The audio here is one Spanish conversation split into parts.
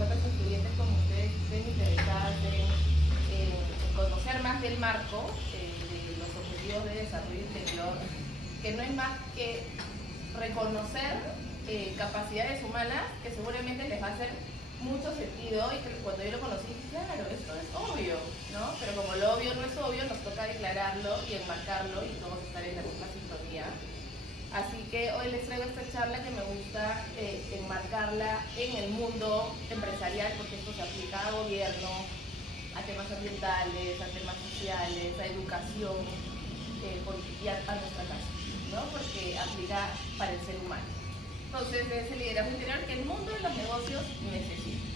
personas influyentes como ustedes estén interesadas en conocer más del marco, de los objetivos de desarrollo interior, que no es más que reconocer capacidades humanas que seguramente les va a hacer mucho sentido, y que cuando yo lo conocí, claro, esto es obvio, ¿no? Pero como lo obvio no es obvio, nos toca declararlo y enmarcarlo y todos estar en la misma sintonía. Así que hoy les traigo esta charla que me gusta enmarcarla en el mundo empresarial, porque esto se aplica a gobierno, a temas ambientales, a temas sociales, a educación, y a nuestra casa, ¿no? Porque aplica para el ser humano. Entonces, es el liderazgo interior que el mundo de los negocios necesita.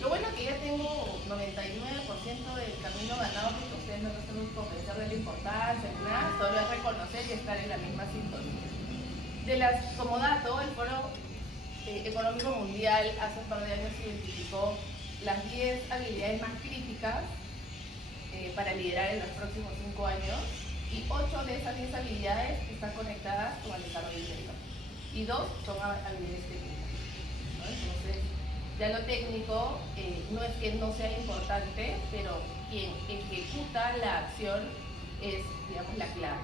Lo bueno es que ya tengo 99% del camino ganado, porque ustedes no están muy convencer de la importancia, nada, solo es reconocer y estar en la misma sintonía. Como dato, el Foro Económico Mundial hace un par de años identificó las 10 habilidades más críticas para liderar en los próximos 5 años, y 8 de esas 10 habilidades están conectadas con el desarrollo interior. Y 2 son habilidades técnicas, ¿no? Entonces, ya lo técnico no es que no sea importante, pero quien ejecuta la acción es, digamos, la clave.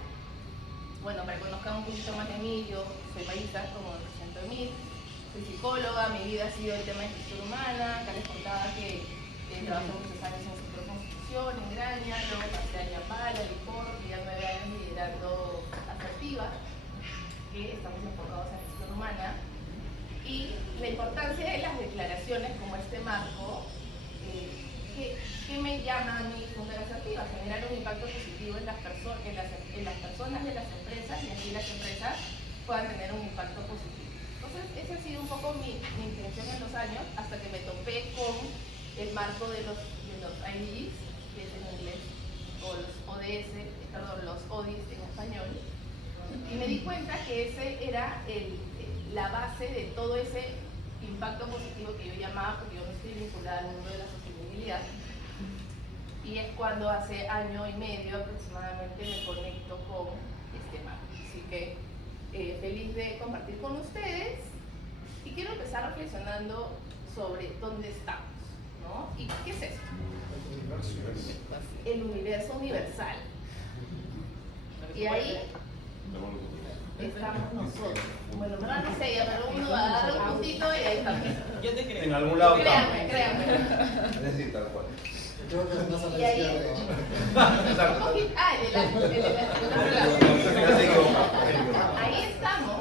Bueno, para que conozcan un poquito más de mí, yo soy paisa, como me presento de mí, soy psicóloga, mi vida ha sido el tema de gestión humana. Acá les contaba que trabajé muchos años en sector construcción, en Graña, luego pasé a Yapala, Licor, y ya 9 años liderando Asertiva, que estamos enfocados en gestión humana, y la importancia de las declaraciones como este marco, que me llama a mí fundar Asertiva, generar un impacto positivo en las personas de las empresas, y así las empresas puedan tener un impacto positivo. Entonces, esa ha sido un poco mi intención en los años, hasta que me topé con el marco de los IDs, que es en inglés, o los ODS, perdón, los ODIs en español, y me di cuenta que ese era la base de todo ese impacto positivo que yo llamaba, porque yo no estoy vinculada al mundo de la sostenibilidad, y es cuando hace año y medio aproximadamente me conecto con este marco. Así que feliz de compartir con ustedes, y quiero empezar reflexionando sobre dónde estamos, ¿no? ¿Y qué es esto? El universo universal. Y ahí estamos nosotros. Bueno, no sé, ya, pero uno va a dar un puntito y ahí estamos. Yo te creo. En algún lado estamos. Créanme. Es tal cual. Y ahí. Ahí estamos.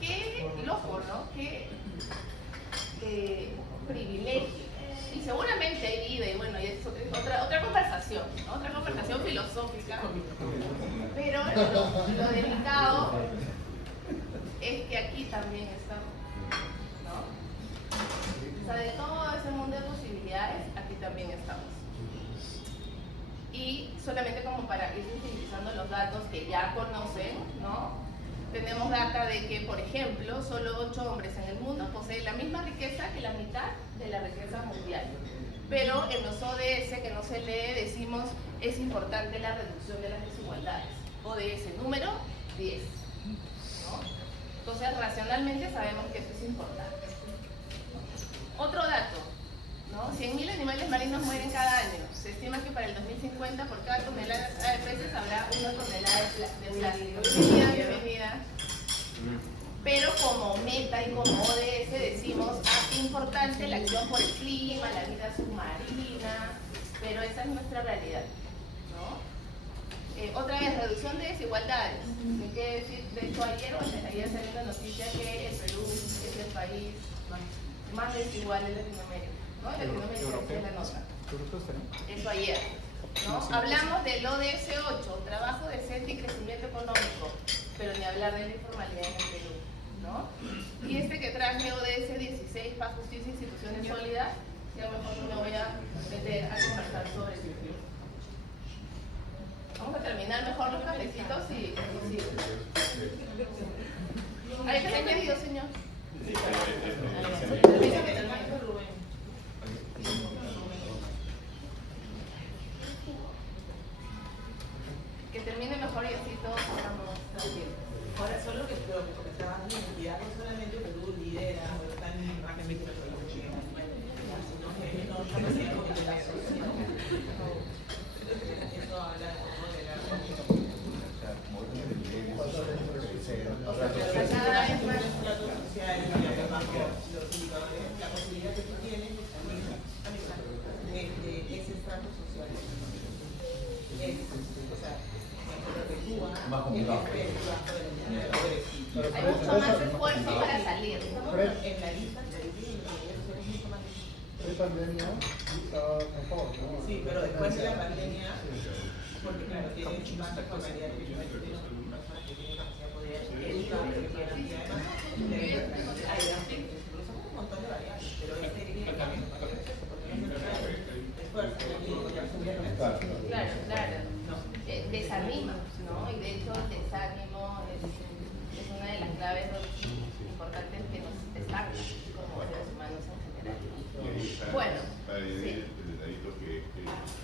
Qué loco, ¿no? Qué privilegio. Y seguramente hay vida, y bueno, y es otra conversación, ¿no? Otra conversación filosófica. Pero lo delicado es que aquí también estamos, ¿no? O sea, de todo ese mundo de posibilidades, aquí también estamos. Y solamente como para ir utilizando los datos que ya conocen, ¿no? Tenemos data de que, por ejemplo, solo 8 hombres en el mundo poseen la misma riqueza que la mitad de la riqueza mundial. Pero en los ODS, que no se lee, decimos es importante la reducción de las desigualdades. ODS número 10, ¿no? Entonces, racionalmente sabemos que eso es importante. Otro dato, ¿no? 100.000 animales marinos mueren cada año. Se estima que para el 2050 por cada tonelada de peces habrá 1 tonelada de plástico. Bienvenida. Pero como meta y como ODS decimos, importante la acción por el clima, la vida submarina, pero esa es nuestra realidad, ¿no? Otra vez, reducción de desigualdades. ¿Qué decir? De hecho, ayer salió una noticia que el Perú es el país más desigual de Latinoamérica, ¿no? Latinoamérica es la nota. Eso ayer, ¿no? Hablamos del ODS 8, trabajo decente y crecimiento económico, pero ni hablar de la informalidad en el Perú, ¿no? Y este que traje, ODS 16, paz, justicia e instituciones sólidas, ya mejor no me voy a meter a conversar sobre eso. Vamos a terminar mejor los cafecitos y ¿hay que ser pedido, señor? Que termine mejor y así todos estamos tranquilos. Ahora, solo que comentabas, la identidad no solamente Perú lidera, o está en el ranking de países chilenos, Eso habla como de la estrato social, los indicadores, la posibilidad que tú tienes de ese estrato social. O sea, más complicado. Hay mucho más esfuerzo para salir. En la lista Pre-pandemia estaba mejor, ¿no? sí, pero después de la pandemia, porque claro, tienes más familiares que tienes personas que tienen capacidad de poder educar, que tienen actividad hay un montón de variables, pero este diría que también porque no se esfuerzo, Claro. Desanima, ¿no? Y de hecho el desánimo es una de las claves importantes que nos estanca como seres humanos en general. Bueno, el detallito que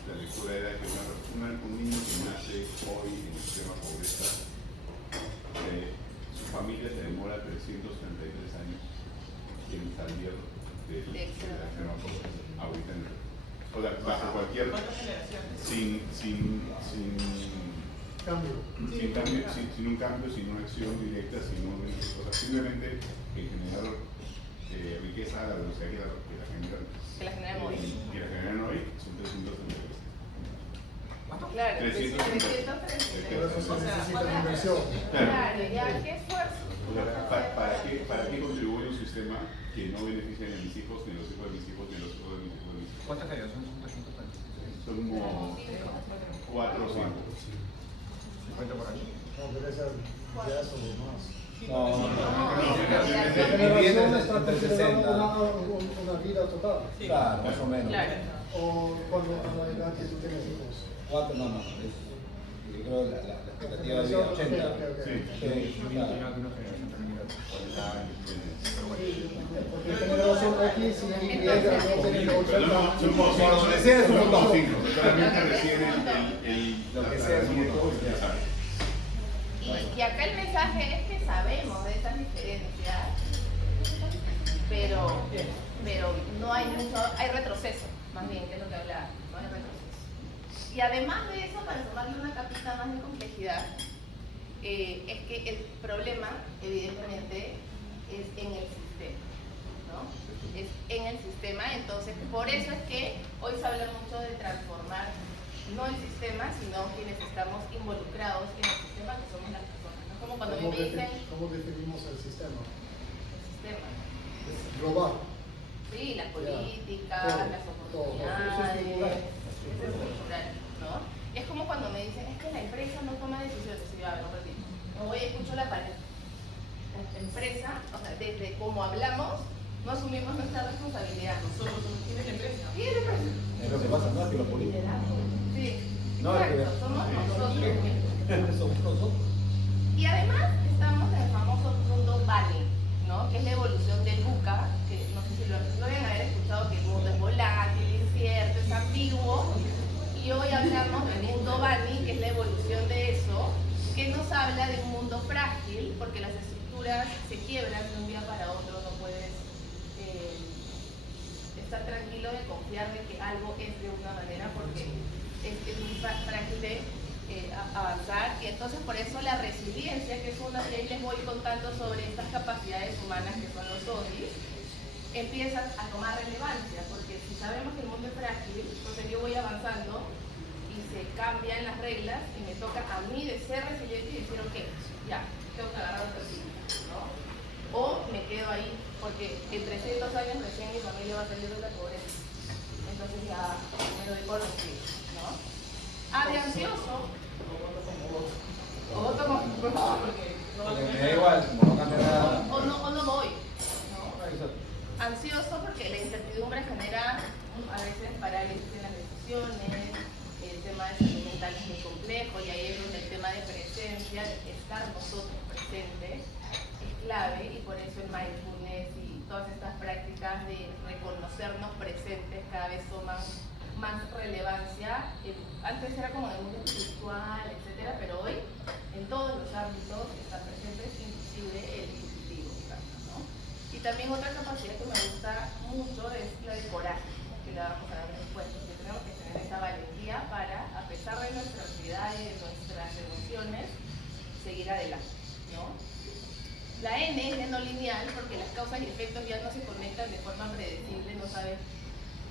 la lectura era que un niño que nace hoy en extrema pobreza, su familia se demora 333 años en salir de la extrema pobreza. Ahorita o sea, bajo cualquier sin un cambio, sin una acción directa, o sea, simplemente en generar riqueza a la velocidad que la generan hoy. Que la generan hoy son 333. Claro, 333. Por eso se necesita inversión. Claro, ya, qué esfuerzo. ¿Para qué contribuye un sistema que no beneficia ni a mis hijos, ni a los hijos de mis hijos, ni a los hijos de mis hijos de mis hijos? ¿Cuántas generaciones son 300 años? Son como 4 o 5. 50 por año. No, debe ser ya sobre más. Viviendo Generación está entre considerando 60. una vida total. Claro, más o menos. Claro. O cuando a la edad que tú tienes hijos. 4, no. Yo creo que la expectativa de vida 80. Ok. Sí, claro. Una generación también era 40 años. Pero bueno. Porque generación X y Y no tienen 80. Son adolescentes, son como 5. Solamente reciben Lo que sea, Y acá el mensaje es que sabemos de estas diferencias, pero no hay mucho, hay retroceso, más bien, que es lo que hablaba, no hay retroceso. Y además de eso, para tomarle una capita más de complejidad, es que el problema, evidentemente, es en el sistema, ¿no? Es en el sistema, entonces, por eso es que hoy se habla mucho de transformar no el sistema, sino quienes estamos involucrados en el sistema, que somos las personas. ¿No? Como cuando a mí me dicen ¿Cómo definimos el sistema? el sistema. Es global. Sí, las políticas, Todo, las todo. oportunidades, es estructural, ¿no? Es como cuando me dicen, es que la empresa no toma decisiones, y yo, a ver, un ratito, no voy, escucho la pared. La empresa, o sea, desde cómo hablamos, no asumimos nuestra responsabilidad. Nosotros somos quienes la empresa. ¿Quién es la empresa? Es lo que pasa, no es que los políticos. Sí, No, exacto, somos nosotros mismos. Somos nosotros. Y además estamos en el famoso mundo Bani, ¿no? Que es la evolución del VUCA, que no sé si lo deben haber escuchado, que el mundo es volátil, incierto, es ambiguo. Y hoy hablamos del mundo Bani, que es la evolución de eso, que nos habla de un mundo frágil, porque las estructuras se quiebran de un día para otro, no puedes estar tranquilo de confiar de que algo es de una manera, porque es muy frágil de avanzar, y entonces por eso la resiliencia, que es una que ahí les voy contando sobre estas capacidades humanas que son los ODIs, empiezan a tomar relevancia, porque si sabemos que el mundo es frágil, entonces yo voy avanzando y se cambian las reglas y me toca a mí de ser resiliente y decir, ok, ya, tengo que agarrar otro sitio, ¿no? O me quedo ahí, porque en 300 años recién mi familia va a salir de la pobreza, entonces ya me doy por vencido, ¿no? De ansioso. O voto como porque Me da igual, como no cambia nada. o no voy, ¿no? Ansioso porque la incertidumbre genera a veces parálisis en las decisiones, el tema de salud mental es muy complejo, y ahí es donde el tema de presencia, de estar nosotros presentes, es clave, y por eso el mindfulness y todas estas prácticas de reconocernos presentes cada vez toman más relevancia. Antes era como en el mundo espiritual, etcétera, pero hoy en todos los ámbitos está presente, inclusive el intuitivo, digamos, ¿no? Y también otra capacidad que me gusta mucho es la de coraje, que que la vamos a dar después, porque tenemos que tener esa valentía para, a pesar de nuestra ansiedad y de nuestras emociones, seguir adelante, ¿no? La N es de no lineal porque las causas y efectos ya no se conectan de forma predecible, no sabes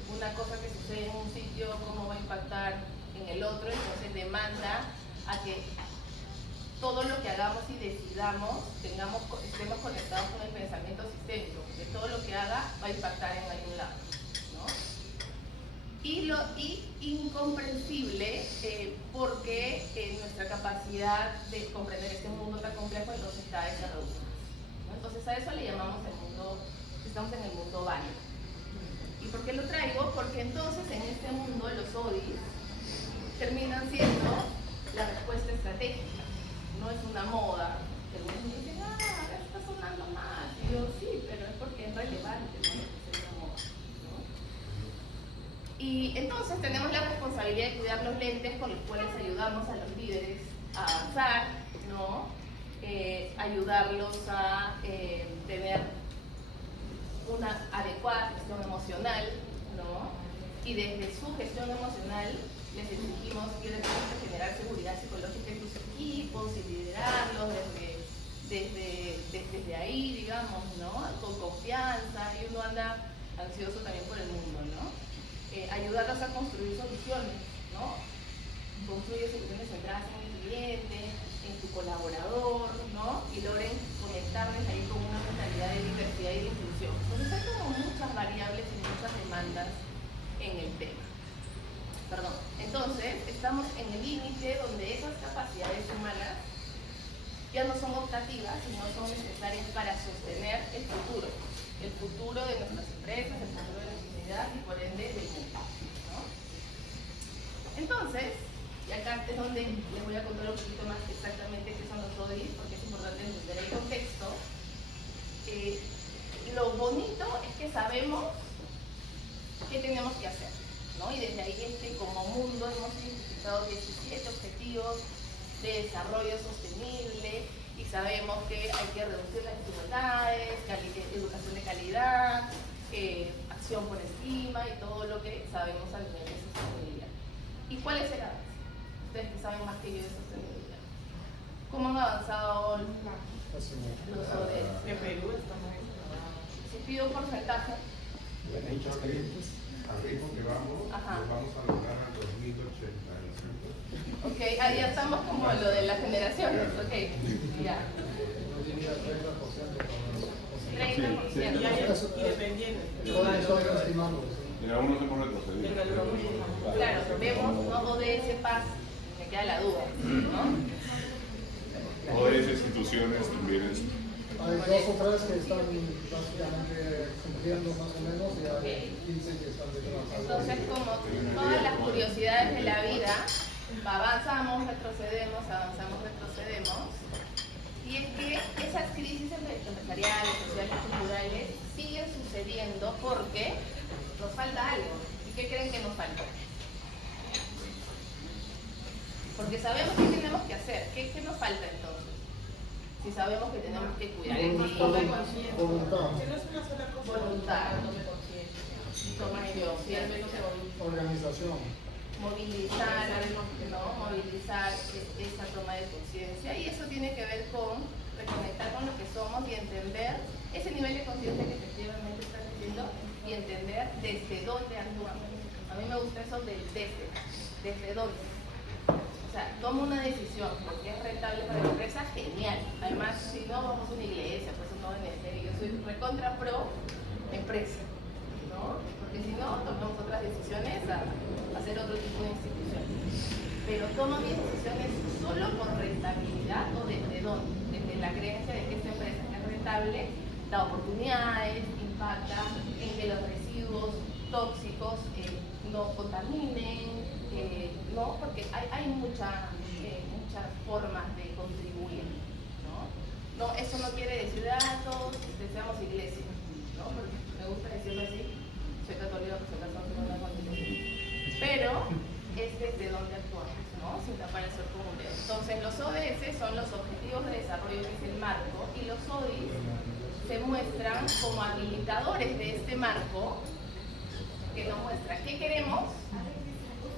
una cosa que sucede en un sitio, cómo va a impactar en el otro, entonces demanda a que todo lo que hagamos y decidamos estemos conectados con el pensamiento sistémico, que todo lo que haga va a impactar en algún lado, ¿no? Y incomprensible porque nuestra capacidad de comprender este mundo tan complejo entonces está desarrollada, ¿no? Entonces a eso le llamamos el mundo, estamos en el mundo válido. ¿Y por qué lo traigo? Porque entonces en este mundo los ODIs terminan siendo la respuesta estratégica. No es una moda, que algunos dicen, ahora está sonando más. Y yo, sí, pero es porque es relevante, no es una moda, ¿no? Y entonces tenemos la responsabilidad de cuidar los lentes con los cuales ayudamos a los líderes a avanzar, ¿no? Ayudarlos a tener una adecuada gestión emocional, ¿no? Y desde su gestión emocional les exigimos que les tenemos que generar seguridad psicológica en sus equipos y liderarlos desde ahí, digamos, ¿no? Con confianza, y uno anda ansioso también por el mundo, ¿no? Ayudarlos a construir soluciones, ¿no? Construye soluciones centradas en el cliente, en tu colaborador, ¿no? Y logren conectarles ahí con una mentalidad de diversidad y de inclusión. Entonces hay como muchas variables y muchas demandas en el tema. Perdón. Entonces, estamos en el límite donde esas capacidades humanas ya no son optativas, sino son necesarias para sostener el futuro de nuestras empresas, el futuro de la sociedad y por ende del mundo, ¿no? Entonces, y acá es donde les voy a contar un poquito más exactamente qué son los ODIs, porque es importante entender el contexto. Lo bonito es que sabemos qué tenemos que hacer, ¿no? Y desde ahí como mundo hemos identificado 17 objetivos de desarrollo sostenible y sabemos que hay que reducir las desigualdades, educación de calidad, acción por encima y todo lo que sabemos a nivel de sostenibilidad. ¿Y cuál es el avance? Ustedes que saben más que yo de sostenibilidad. ¿Cómo han avanzado los ODS? En Perú estamos en... Si pido un porcentaje. Al ritmo que vamos, Ajá. nos vamos a lograr a 2085. Ok, ahí ya estamos como lo de las generaciones, ok, ya. 30%. Y dependiendo. Mira, aún nos hemos retrocedido. Claro, vemos, ¿no? ODS PAS, me queda la duda, ¿no? ODS instituciones también es. Hay 2 o 3 que están básicamente cumpliendo más o menos y hay 15 que están detrás. Entonces, como todas las curiosidades de la vida, avanzamos, retrocedemos, y es que esas crisis empresariales, sociales, culturales siguen sucediendo porque nos falta algo. ¿Y qué creen que nos falta? Porque sabemos qué tenemos que hacer. ¿Qué nos falta entonces? Si sabemos que tenemos que cuidar el clima, Voluntad. Que no es una sola cosa. voluntad, Toma de conciencia. Organización. movilizar, ¿no? Movilizar esa toma de conciencia, y eso tiene que ver con reconectar con lo que somos y entender ese nivel de conciencia que efectivamente estás diciendo y entender desde dónde actuamos. A mí me gusta eso del desde dónde. O sea, tomo una decisión porque es rentable para la empresa, genial. Además, si no, vamos a una iglesia, pues no en el yo soy recontra pro empresa, ¿no? Porque si no, tomamos otras decisiones a hacer otro tipo de instituciones. Pero tomo mis decisiones solo por rentabilidad o desde dónde, desde la creencia de que esta empresa es rentable, da oportunidades, impacta en que los residuos tóxicos no contaminen, no, porque hay muchas formas de contribuir, ¿no? No, eso no quiere decir, todos seamos iglesia, ¿no? Porque me gusta decirlo así, soy católica, por si acaso no tengo nada contra iglesia. Pero es desde donde actuamos, ¿no? Sin tapar el sol con un dedo. Entonces, los ODS son los Objetivos de Desarrollo, que es el marco, y los ODIs se muestran como habilitadores de este marco, que nos muestra qué queremos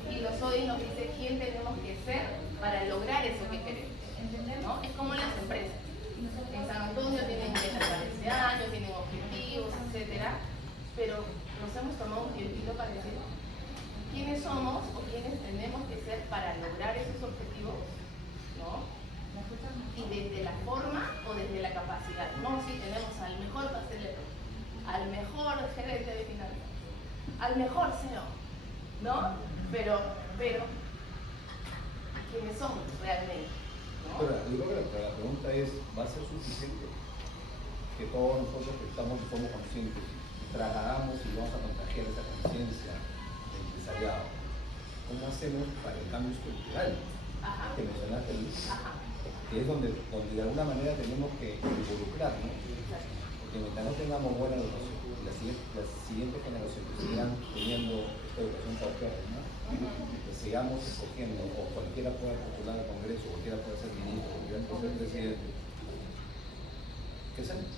y los ODI nos dice quién tenemos que ser para lograr eso que queremos, ¿no? Es como las empresas. En San Antonio tienen metas para este año, tienen objetivos, etcétera, pero nos hemos tomado un tiempito para decir quiénes somos o quiénes tenemos que ser para lograr esos objetivos, ¿no? Y desde la forma o desde la capacidad. No, si tenemos al mejor pastelero, al mejor gerente de finanzas, al mejor CEO, ¿no? Pero ¿quiénes somos realmente? ¿No? Ahora, yo creo que la pregunta es, ¿va a ser suficiente que todos nosotros que estamos y somos conscientes trasladamos y vamos a contagiar esa conciencia del empresariado? ¿Cómo hacemos para el cambio estructural que mencionaste, Luis? Que es donde de alguna manera tenemos que involucrarnos, porque mientras no tengamos buena educación, las siguientes generaciones sigan teniendo esta educación paupeada, ¿no? Que sigamos escogiendo, o cualquiera pueda postular al Congreso, cualquiera puede ser ministro, cualquiera puede ser presidente. ¿Qué hacemos?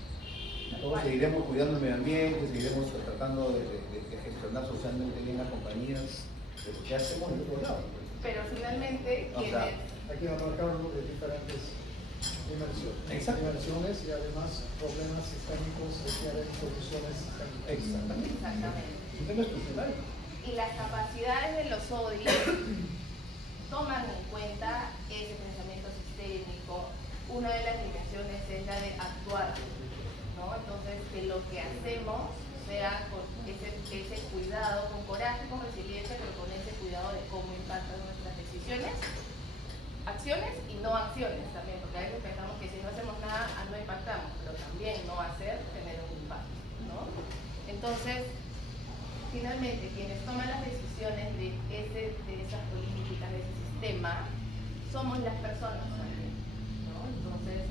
Todos seguiremos cuidando el medio ambiente, seguiremos tratando de gestionar socialmente bien las compañías, pero ¿qué hacemos en otro lado? Pero finalmente, aquí abarcarlo de diferentes dimensiones y además problemas sistémicos requieren soluciones sistémicas. Exactamente. Un tema estructural. Y las capacidades de los ODI toman en cuenta ese pensamiento sistémico. Una de las dimensiones es la de actuar, ¿no? Entonces, que lo que hacemos sea con ese cuidado, con coraje, con resiliencia, pero con ese cuidado de cómo impactan nuestras decisiones, acciones y no acciones también, porque a veces pensamos que si no hacemos nada, no impactamos, pero también no hacer genera un impacto, ¿no? Entonces, finalmente, quienes toman las decisiones de esas políticas, de ese sistema, somos las personas también, ¿no? Entonces,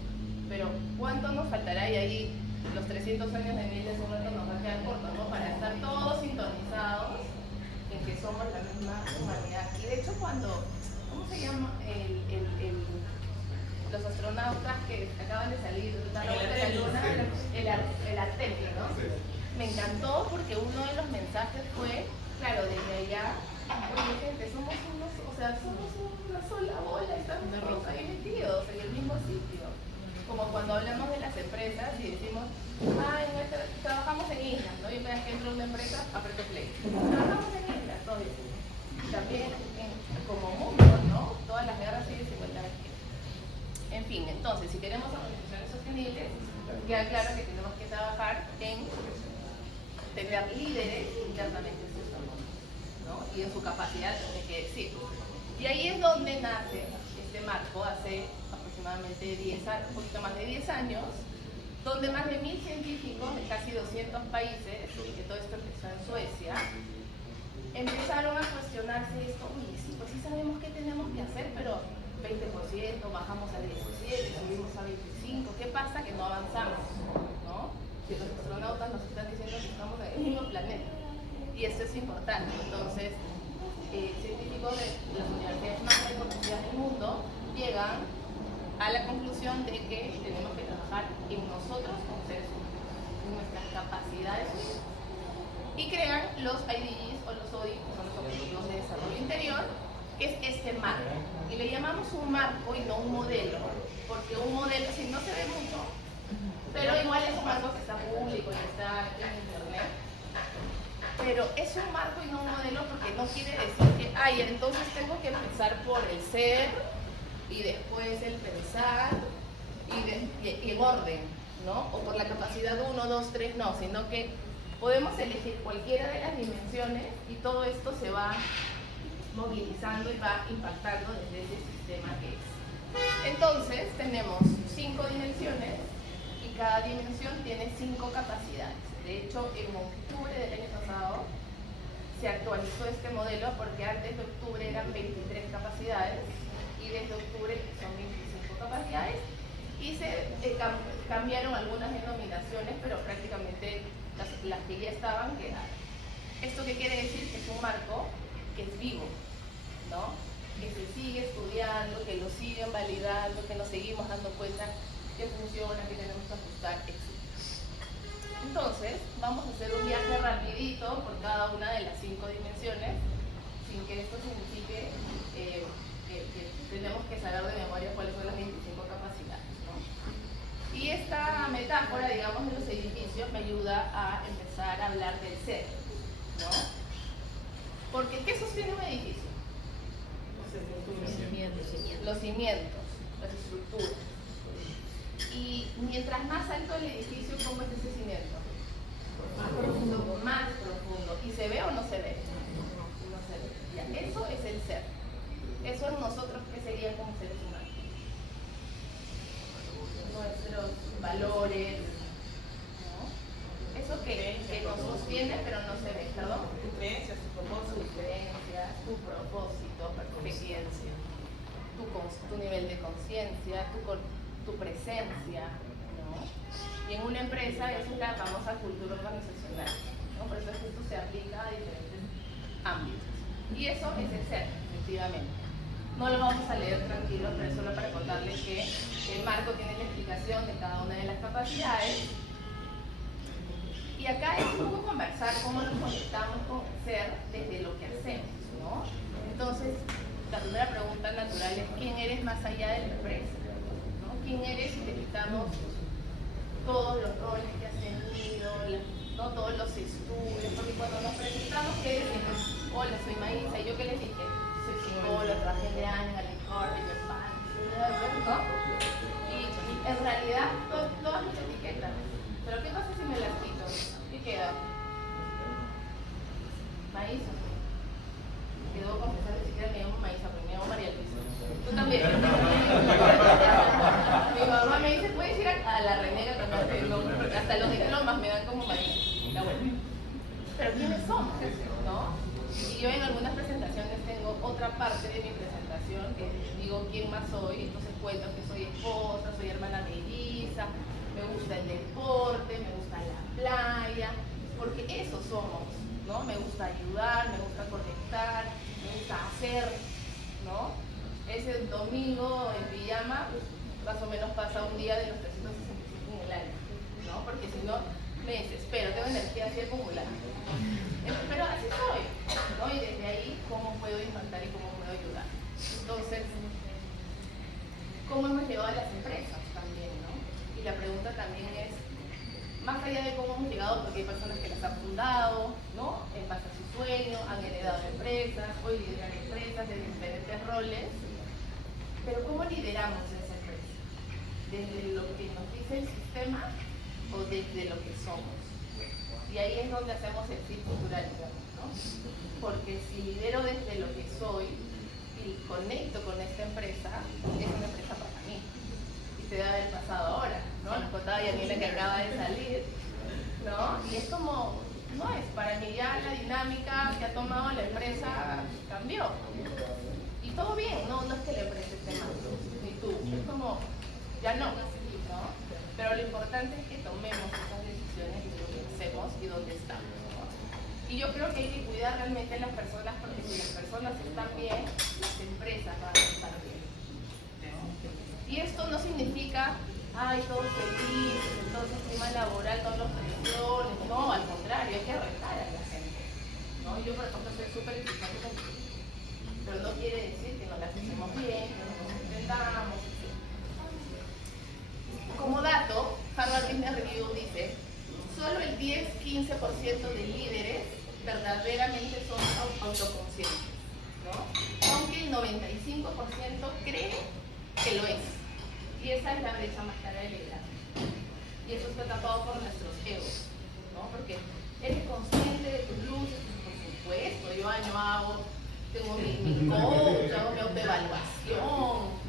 pero ¿cuánto nos faltará? Y ahí los 300 años de miel de su muerte nos va a quedar corto, ¿no? Para estar todos sintonizados en que somos la misma humanidad. Y de hecho cuando, ¿cómo se llama? Los astronautas que acaban de salir de la luna, el Artemio, ¿no? Me encantó porque uno de los mensajes fue, claro, desde allá, oye gente, somos una sola bola, estamos todos ahí metidos en el mismo sitio. Como cuando hablamos de las empresas y decimos, trabajamos en islas, ¿no? Y una vez que entro a una empresa, aprieto play. Trabajamos en islas, todo eso. También como mundo, ¿no? Todas las guerras y desigualdades. En fin, entonces, si queremos organizaciones sostenibles, queda claro que tenemos que trabajar en tener líderes internamente, ¿no? Y en su capacidad de que decir. Y ahí es donde nace este marco, hace aproximadamente 10 años, un poquito más de 10 años, donde más de 1000 científicos de casi 200 países, y que todo esto empezó en Suecia, empezaron a cuestionarse esto. Oye, sí, pues sí sabemos qué tenemos que hacer, pero 20%, bajamos a 17%, subimos a 25%, ¿qué pasa? Que no avanzamos, ¿no? Que los astronautas nos están diciendo que estamos en el mismo planeta. Y esto es importante. Entonces, científicos de las universidades más reconocidas del mundo llegan a la conclusión de que tenemos que trabajar en nosotros como seres humanos, en nuestras capacidades y crean los IDGs o los ODI, que son los Objetivos de Desarrollo Interior, que es este marco. Y le llamamos un marco y no un modelo, porque un modelo, si no se ve mucho, pero igual es un marco que está público y está en internet. Pero es un marco y no un modelo porque no quiere decir que, entonces tengo que empezar por el ser y después el pensar y en orden, ¿no? O por la capacidad 1, 2, 3, no, sino que podemos elegir cualquiera de las dimensiones y todo esto se va movilizando y va impactando desde ese sistema que es. Entonces tenemos 5 dimensiones y cada dimensión tiene 5 capacidades. De hecho, en octubre del año pasado se actualizó este modelo porque antes de octubre eran 23 capacidades y desde octubre son 25 capacidades y se cambiaron algunas denominaciones, pero prácticamente las que ya estaban quedaron. ¿Esto qué quiere decir? Que es un marco que es vivo, ¿no? Que se sigue estudiando, que lo siguen validando, que nos seguimos dando cuenta que funciona, que tenemos que ajustar, etc. Entonces, vamos a hacer un viaje rapidito por cada una de las 5 dimensiones, sin que esto signifique que tenemos que saber de memoria cuáles son las 25 capacidades, ¿no? Y esta metáfora, digamos, de los edificios me ayuda a empezar a hablar del ser, ¿no? Porque, ¿qué sostiene un edificio? Los cimientos, las estructuras. Y mientras más alto el edificio, ¿cómo es ese cimiento? Más profundo. Más profundo. ¿Y se ve o no se ve? No se ve. Ya, eso es el ser. Eso es nosotros que serían como seres humanos. Nuestros valores, ¿no? Eso que nos sostiene pero no se ve, ¿perdón? Tus creencias, tus propósitos. Tus creencias, tu propósito, experiencia, tu nivel de conciencia, tu presencia, ¿no? Y en una empresa esa es la famosa cultura organizacional, ¿no? Por eso esto se aplica a diferentes ámbitos. Y eso es el ser, efectivamente. No lo vamos a leer tranquilo, pero es solo para contarles que el marco tiene la explicación de cada una de las capacidades. Y acá es un poco conversar cómo nos conectamos con el ser desde lo que hacemos, ¿no? Entonces, la primera pregunta natural es ¿quién eres más allá de la empresa? ¿No? ¿Quién eres si te quitamos todos los roles que has tenido, ¿no? Todos los estudios? Porque cuando nos presentamos, ¿qué decimos? Hola, soy Maísa. ¿Y yo qué les dije? Soy psicóloga, trabajé de años en el Corte, ¿no? Y en realidad, todas mis etiquetas. Pero ¿qué pasa si me las quito? ¿Qué queda? Maísa. Debo confesar que siquiera me llamo Maísa, pero me llamo María Luisa. Tú también. Mi mamá me dice, puedes ir a la renega también, porque hasta los diplomas me dan como Maísa. Está bueno. Pero ¿quiénes somos? ¿No? Y yo en algunas presentaciones tengo otra parte de mi presentación que digo quién más soy, entonces cuento que soy esposa, soy hermana melliza, me gusta el deporte, me gusta la playa, porque eso somos, ¿no? Me gusta ayudar, me gusta conectar, me gusta hacer, ¿no? Ese domingo en pijama, más o menos pasa un día de los 365 en el año, ¿no? Porque si no, me desespero, tengo energía así acumulada. Pero así soy, ¿no? Y desde ahí, ¿cómo puedo impactar y cómo puedo ayudar? Entonces, ¿cómo hemos llegado a las empresas también, no? Y la pregunta también es, más allá de cómo hemos llegado, porque hay personas que las han fundado, ¿no? En base a su sueño, han heredado empresas, hoy lideran empresas de diferentes roles, pero ¿cómo lideramos esa empresa? ¿Desde lo que nos dice el sistema o desde lo que somos? Y ahí es donde hacemos el fit cultural, ¿no? Porque si lidero desde lo que soy y conecto con esta empresa, es una empresa para mí. Y se da del pasado ahora, ¿no? Nos contaba Yanila que acaba de salir, ¿no? Y es como, no es, para mí ya la dinámica que ha tomado la empresa cambió. Y todo bien, no es que la empresa esté mal, ni tú, es como, ya no, ¿no? Pero lo importante es que tomemos esas decisiones de lo que hacemos y dónde estamos, ¿no? Y yo creo que hay que cuidar realmente a las personas, porque si las personas están bien, las empresas van a estar bien, ¿no? Y esto no significa, ay, todos felices, entonces clima laboral, todos los presiones, no, al contrario, hay que retar a la gente, ¿no? Yo, por ejemplo, soy súper exigente con mi equipo, pero no quiere decir que no las hacemos bien, que no nos enfrentamos, etc. Como dato, Harvard Business Review dice, solo el 10-15% de líderes verdaderamente son autoconscientes, ¿no? Aunque el 95% cree que lo es. Y esa es la brecha más clara de liderazgo. Y eso está tapado por nuestros egos, ¿no? Porque eres consciente de tus luces, por supuesto, yo año hago, tengo mi coach, hago mi autoevaluación.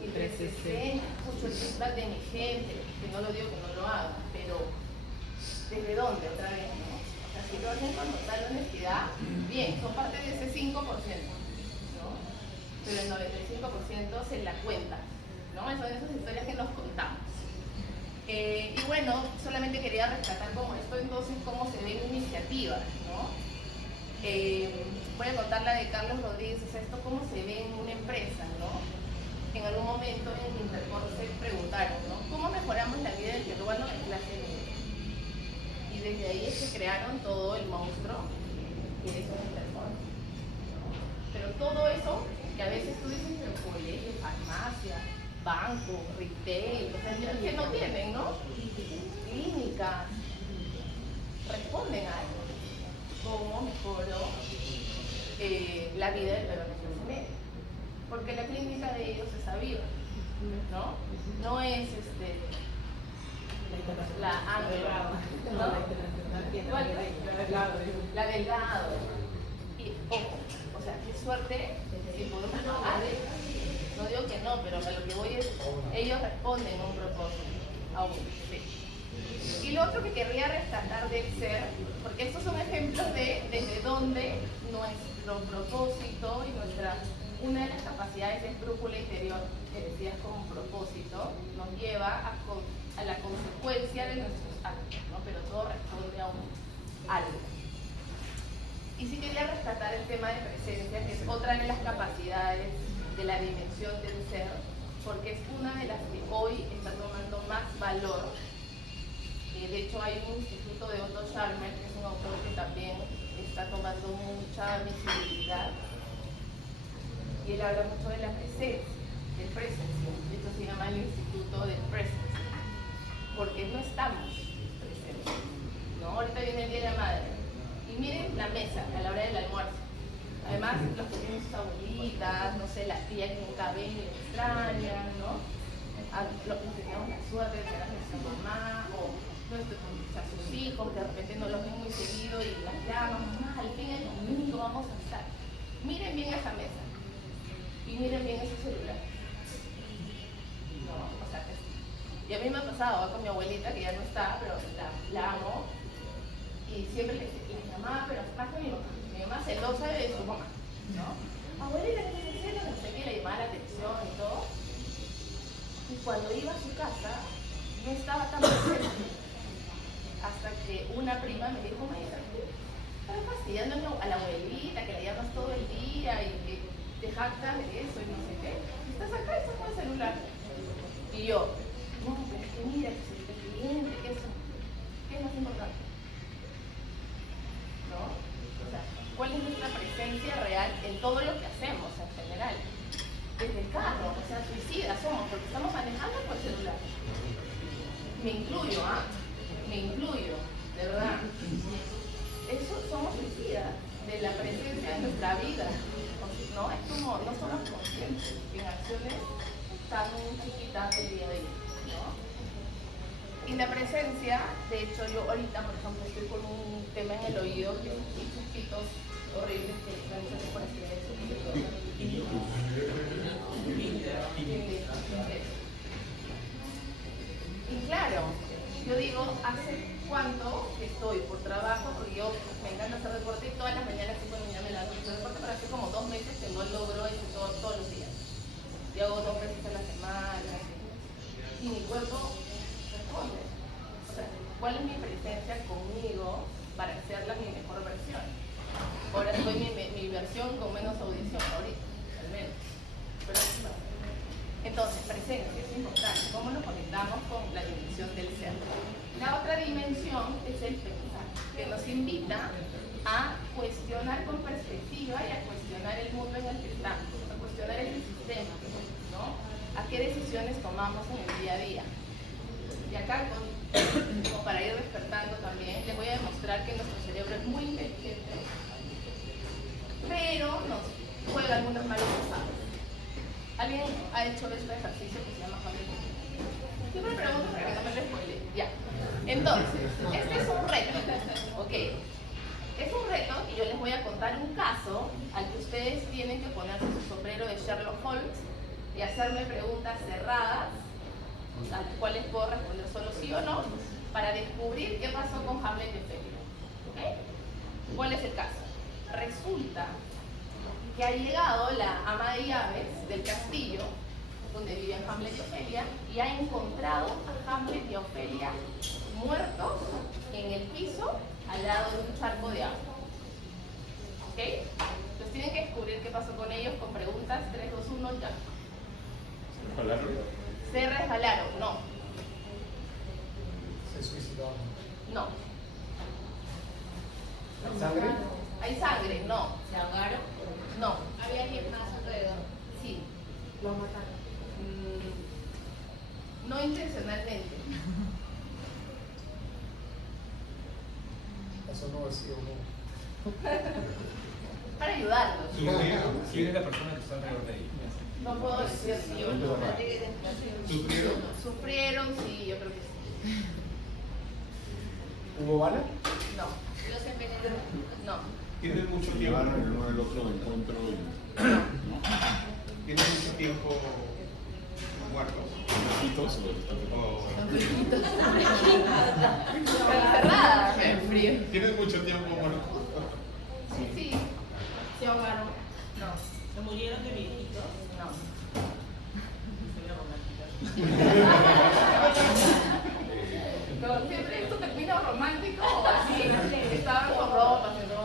Mi 360, escucho el feedback de mi gente, que no lo digo que no lo haga, pero ¿desde dónde otra vez, no? O sea, si lo hacen con total honestidad, bien, son parte de ese 5%, ¿no? Pero el 95% se la cuenta, ¿no? Son esas historias que nos contamos. Y bueno, solamente quería rescatar como esto entonces cómo se ven iniciativas, ¿no? Voy a contar la de Carlos Rodríguez, o sea, esto cómo se ve en una empresa, ¿no? En algún momento en Interpol se preguntaron, ¿no? ¿Cómo mejoramos la vida del peruano de clase media? desde ahí es que crearon todo el monstruo que es un interfón. Pero todo eso, que a veces tú dices, pero colegio, farmacia, banco, retail, o sea, que no tienen, ¿no? Clínicas, responden a eso. ¿Cómo mejoró la vida del peruano clase media? Porque la clínica de ellos es Aviva, ¿no? No es la Ángela, ¿no? La Delgado. Y ojo, o sea, qué suerte si podemos pagar. No digo que no, pero a lo que voy es, ellos responden a un propósito, a un sí. Y lo otro que querría rescatar del ser, porque estos son ejemplos de desde dónde nuestro propósito y una de las capacidades es brújula interior, que decías como propósito, nos lleva a la consecuencia de nuestros actos, ¿no? Pero todo responde a algo. Y sí quería rescatar el tema de presencia, que es otra de las capacidades de la dimensión del ser, porque es una de las que hoy está tomando más valor. De hecho, hay un instituto de Otto Scharmer, que es un autor que también está tomando mucha visibilidad, y él habla mucho de la presencia, del presence. De hecho, se llama el Instituto del Presence, porque no estamos presentes, ¿no? Ahorita viene el Día de la Madre, y miren la mesa a la hora del almuerzo. Además, los que tienen sus abuelitas, no sé, las tías que nunca ven y extrañan, ¿no? Los que tenemos la suerte de tener a nuestra mamá, o a sus hijos, que de repente no los ven muy seguido y las llaman, mamá, al fin el domingo vamos a estar. Miren bien esa mesa, y miren bien ese celular. No, o sea, y a mí me ha pasado, ¿va? Con mi abuelita, que ya no está, pero la amo, y siempre le llamaba, pero más que mi mamá celosa de su mamá, ¿no? Abuelita, ¿qué estás haciendo? No sé qué, le llamaba la atención y todo. Y cuando iba a su casa, no estaba tan presente. Hasta que una prima me dijo, maestra, estás fastidiando a la abuelita, que la llamas todo el día y que te jactas de eso y no sé qué. Estás acá y estás con el celular. Y yo, no, pero es que mira, que se te cliente, que eso. ¿Qué es más importante? ¿No? O sea, ¿cuál es nuestra presencia real en todo lo que hacemos en general? Desde el carro, o sea, suicidas somos, porque estamos manejando por el celular. Me incluyo, ¿ah? Me incluyo, de verdad. Eso somos suicidas de la presencia en nuestra vida. ¿No? Es como, no somos conscientes en acciones tan chiquitas del día a día, ¿no? Y la presencia, de hecho, yo ahorita, por ejemplo, estoy con un tema en el oído, que son chiquitos horribles que no sé por escribir subtítulos. Y claro, yo digo, ¿hace cuánto que estoy por trabajo? Porque yo me encanta hacer deporte y todas las mañanas, 5 de la mañana me levanto a hacer deporte, pero hace como 2 meses que no logro eso todos los días. Yo hago 2 veces a la semana y mi cuerpo responde. O sea, ¿cuál es mi presencia conmigo para hacerla mi mejor versión? Ahora estoy mi versión con menos audición, ahorita, al menos. Pero entonces, presencia es importante. ¿Cómo nos conectamos con la dimensión del ser? La otra dimensión es el pensar, que nos invita a cuestionar con perspectiva y a cuestionar el mundo en el que estamos, a cuestionar el sistema, ¿no? A qué decisiones tomamos en el día a día. Y acá, como para ir despertando también, les voy a demostrar que nuestro cerebro es muy inteligente, pero nos juega algunos malos pasados. ¿Alguien ha hecho este ejercicio que se llama Hamlet? Yo me pregunto para que no me responde. Ya. Entonces, este es un reto, ¿ok? Es un reto y yo les voy a contar un caso al que ustedes tienen que ponerse su sombrero de Sherlock Holmes y hacerme preguntas cerradas, a las cuales puedo responder solo sí o no, para descubrir qué pasó con Hamlet y Ofelia. ¿Ok? ¿Cuál es el caso? Resulta que ha llegado la ama de llaves del castillo donde vivían Hamlet y Ofelia y ha encontrado a Hamlet y a Ofelia muertos en el piso al lado de un charco de agua. ¿Ok? Entonces tienen que descubrir qué pasó con ellos con preguntas 3, 2, 1, ya. ¿Se resbalaron? Se resbalaron, no. Se suicidaron. No. ¿Sangre? Hay sangre, no. ¿Se ahogaron? No. ¿Había alguien más alrededor? Sí. ¿Los mataron? No intencionalmente. Eso no es sí o no. Para ayudarlos. ¿Quién es la persona que está alrededor de ellos? No puedo decir si yo. ¿Sufrieron? Sufrieron, sí, yo creo que sí. ¿Hubo bala? No. ¿Los envenenaron? No. ¿Tienen mucho Se tiempo? llevaron el uno del otro encuentro y... ¿Tienen mucho tiempo muertos? ¿Poquitos o Encerrada. En frío. ¿Tienen mucho tiempo muertos? Sí. Se ahogaron. No. ¿Se murieron de viejitos? No. Historia romántica. Pero siempre esto termina romántico o así. Estaban con ropa, se no.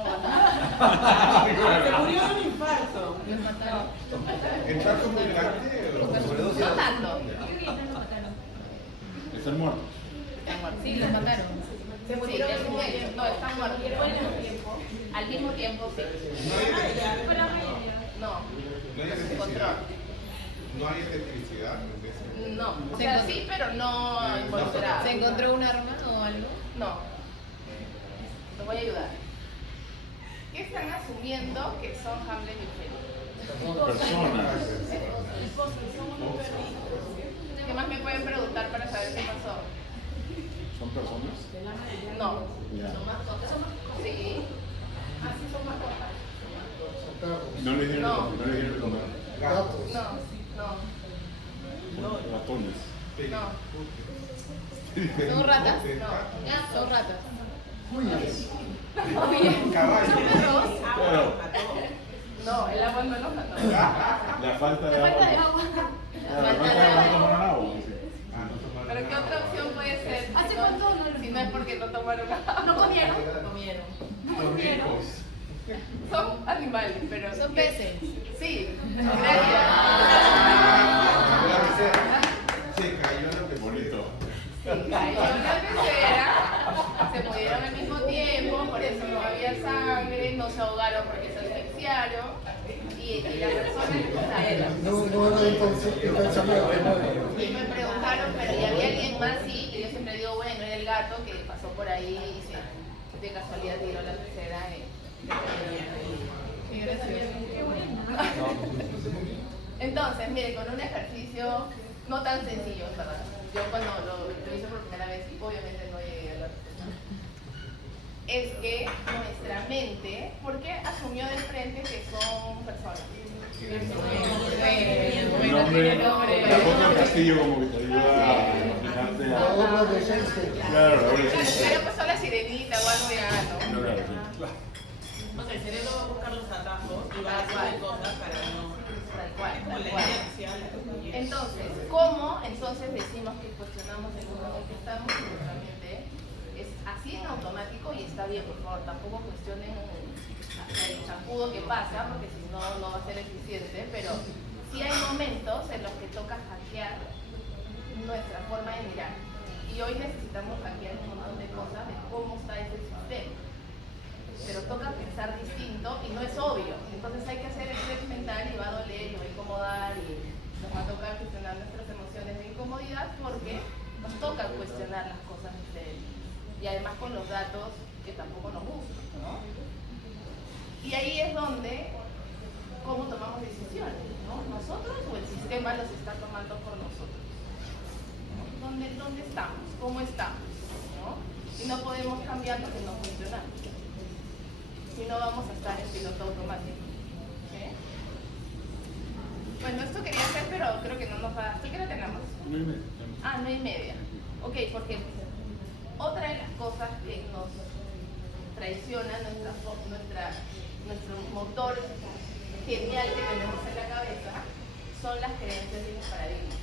Se murió de un infarto. Los mataron. ¿Entrar como grande o...? No tanto. ¿Están muertos? Están muertos. Sí, los mataron. Se murieron al mismo tiempo. No, están muertos. Al mismo tiempo, sí. No. No hay electricidad. Control. No hay electricidad. No. O sea, sí, pero no involucrado. ¿Se encontró un arma o algo? No. Los voy a ayudar. ¿Qué están asumiendo que son Hamlet y Ophelia? Personas. ¿Qué más me pueden preguntar para saber qué pasó? ¿Son personas? No. Ya. Sí. Así son mascotas. Son perros. ¿No les dieron No. no les dieron de comer? Gatos. No. No. Ratones. No. ¿Son ratas? No. Son ratas. Caballo. Pero No, el agua no los mató. la falta de agua. agua. La falta de agua no tomaron agua. Sí. ¿Pero qué otra opción puede ser? ¿Hace cuánto no lo Si no es porque no tomaron agua. ¿No comieron? Comieron. Son animales, pero... Son peces. Sí. Gracias. Se cayó lo que Bonito. Sí, cayó la pecera, se murieron al mismo tiempo, por eso no había sangre, no se ahogaron porque se asfixiaron y la persona que No era intensamente. y me preguntaron, pero ¿y había alguien más? Sí, y yo siempre digo, bueno, era el gato que pasó por ahí y de casualidad tiró la pecera y entonces, miren, con un ejercicio no tan sencillo, ¿verdad? Yo cuando lo hice por primera vez, obviamente no llegué a la respuesta. Es que nuestra mente, ¿por qué asumió de frente que son personas? El nombre, la foto del castillo como que te ayuda a imaginarte La a... obra de Shakespeare. Claro, la obra de Si Shakespeare. hubiera puesto la sirenita o algo ya, ¿no? No, claro, sí. O sea, el cerebro va a buscar los atajos y va a hacer cosas para no... Tal cual, Como tal la cual. inercia, la conducción. Entonces, ¿cómo entonces decimos que cuestionamos el mundo en el que estamos? Nuestra mente es así en automático y está bien, por favor, tampoco cuestionen hasta el chapudo que pasa, porque si no, no va a ser eficiente, pero sí hay momentos en los que toca hackear nuestra forma de mirar. Y hoy necesitamos hackear un montón de cosas de cómo está ese sistema. Pero toca pensar distinto y no es obvio. Entonces hay que hacer el test mental y va a doler y va a incomodar y nos va a tocar cuestionar nuestras emociones de incomodidad porque nos toca cuestionar las cosas de y además con los datos que tampoco nos gustan, ¿no? Y ahí es donde, ¿cómo tomamos decisiones? ¿No? ¿Nosotros o el sistema los está tomando por nosotros? ¿Dónde estamos? ¿Cómo estamos? ¿No? Y no podemos cambiar lo que no funciona. Si no vamos a estar en piloto automático. ¿Sí? Bueno, esto quería hacer, pero creo que no nos va. ¿Qué hora tenemos? 9:30. Ah, 9:30. Ok, porque otra de las cosas que nos traiciona nuestro motor genial que tenemos en la cabeza son las creencias y los paradigmas,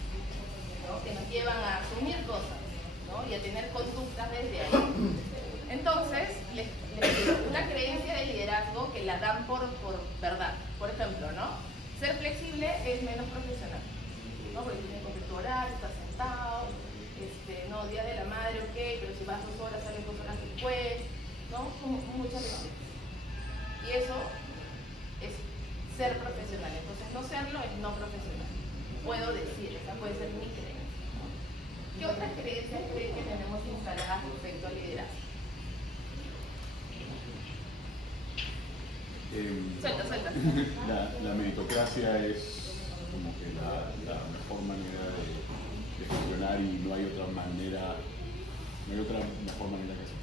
¿no? Que nos llevan a asumir cosas, ¿no? Y a tener conductas desde ahí. Entonces, les digo, una creencia de liderazgo que la dan por verdad. Por ejemplo, ¿no? Ser flexible es menos profesional, ¿no? Porque tienes que cumplir tu horario, estás sentado, no, Día de la Madre, ok, pero si vas 2 horas, sales 2 horas después, ¿no? Como muchas veces. Y eso es ser profesional. Entonces, no serlo es no profesional. Puedo decir, esa puede ser mi creencia. ¿Qué otras creencias creen que tenemos instaladas respecto al liderazgo? Suelta. La meritocracia es como que la mejor manera de gestionar y no hay otra mejor manera que hacer.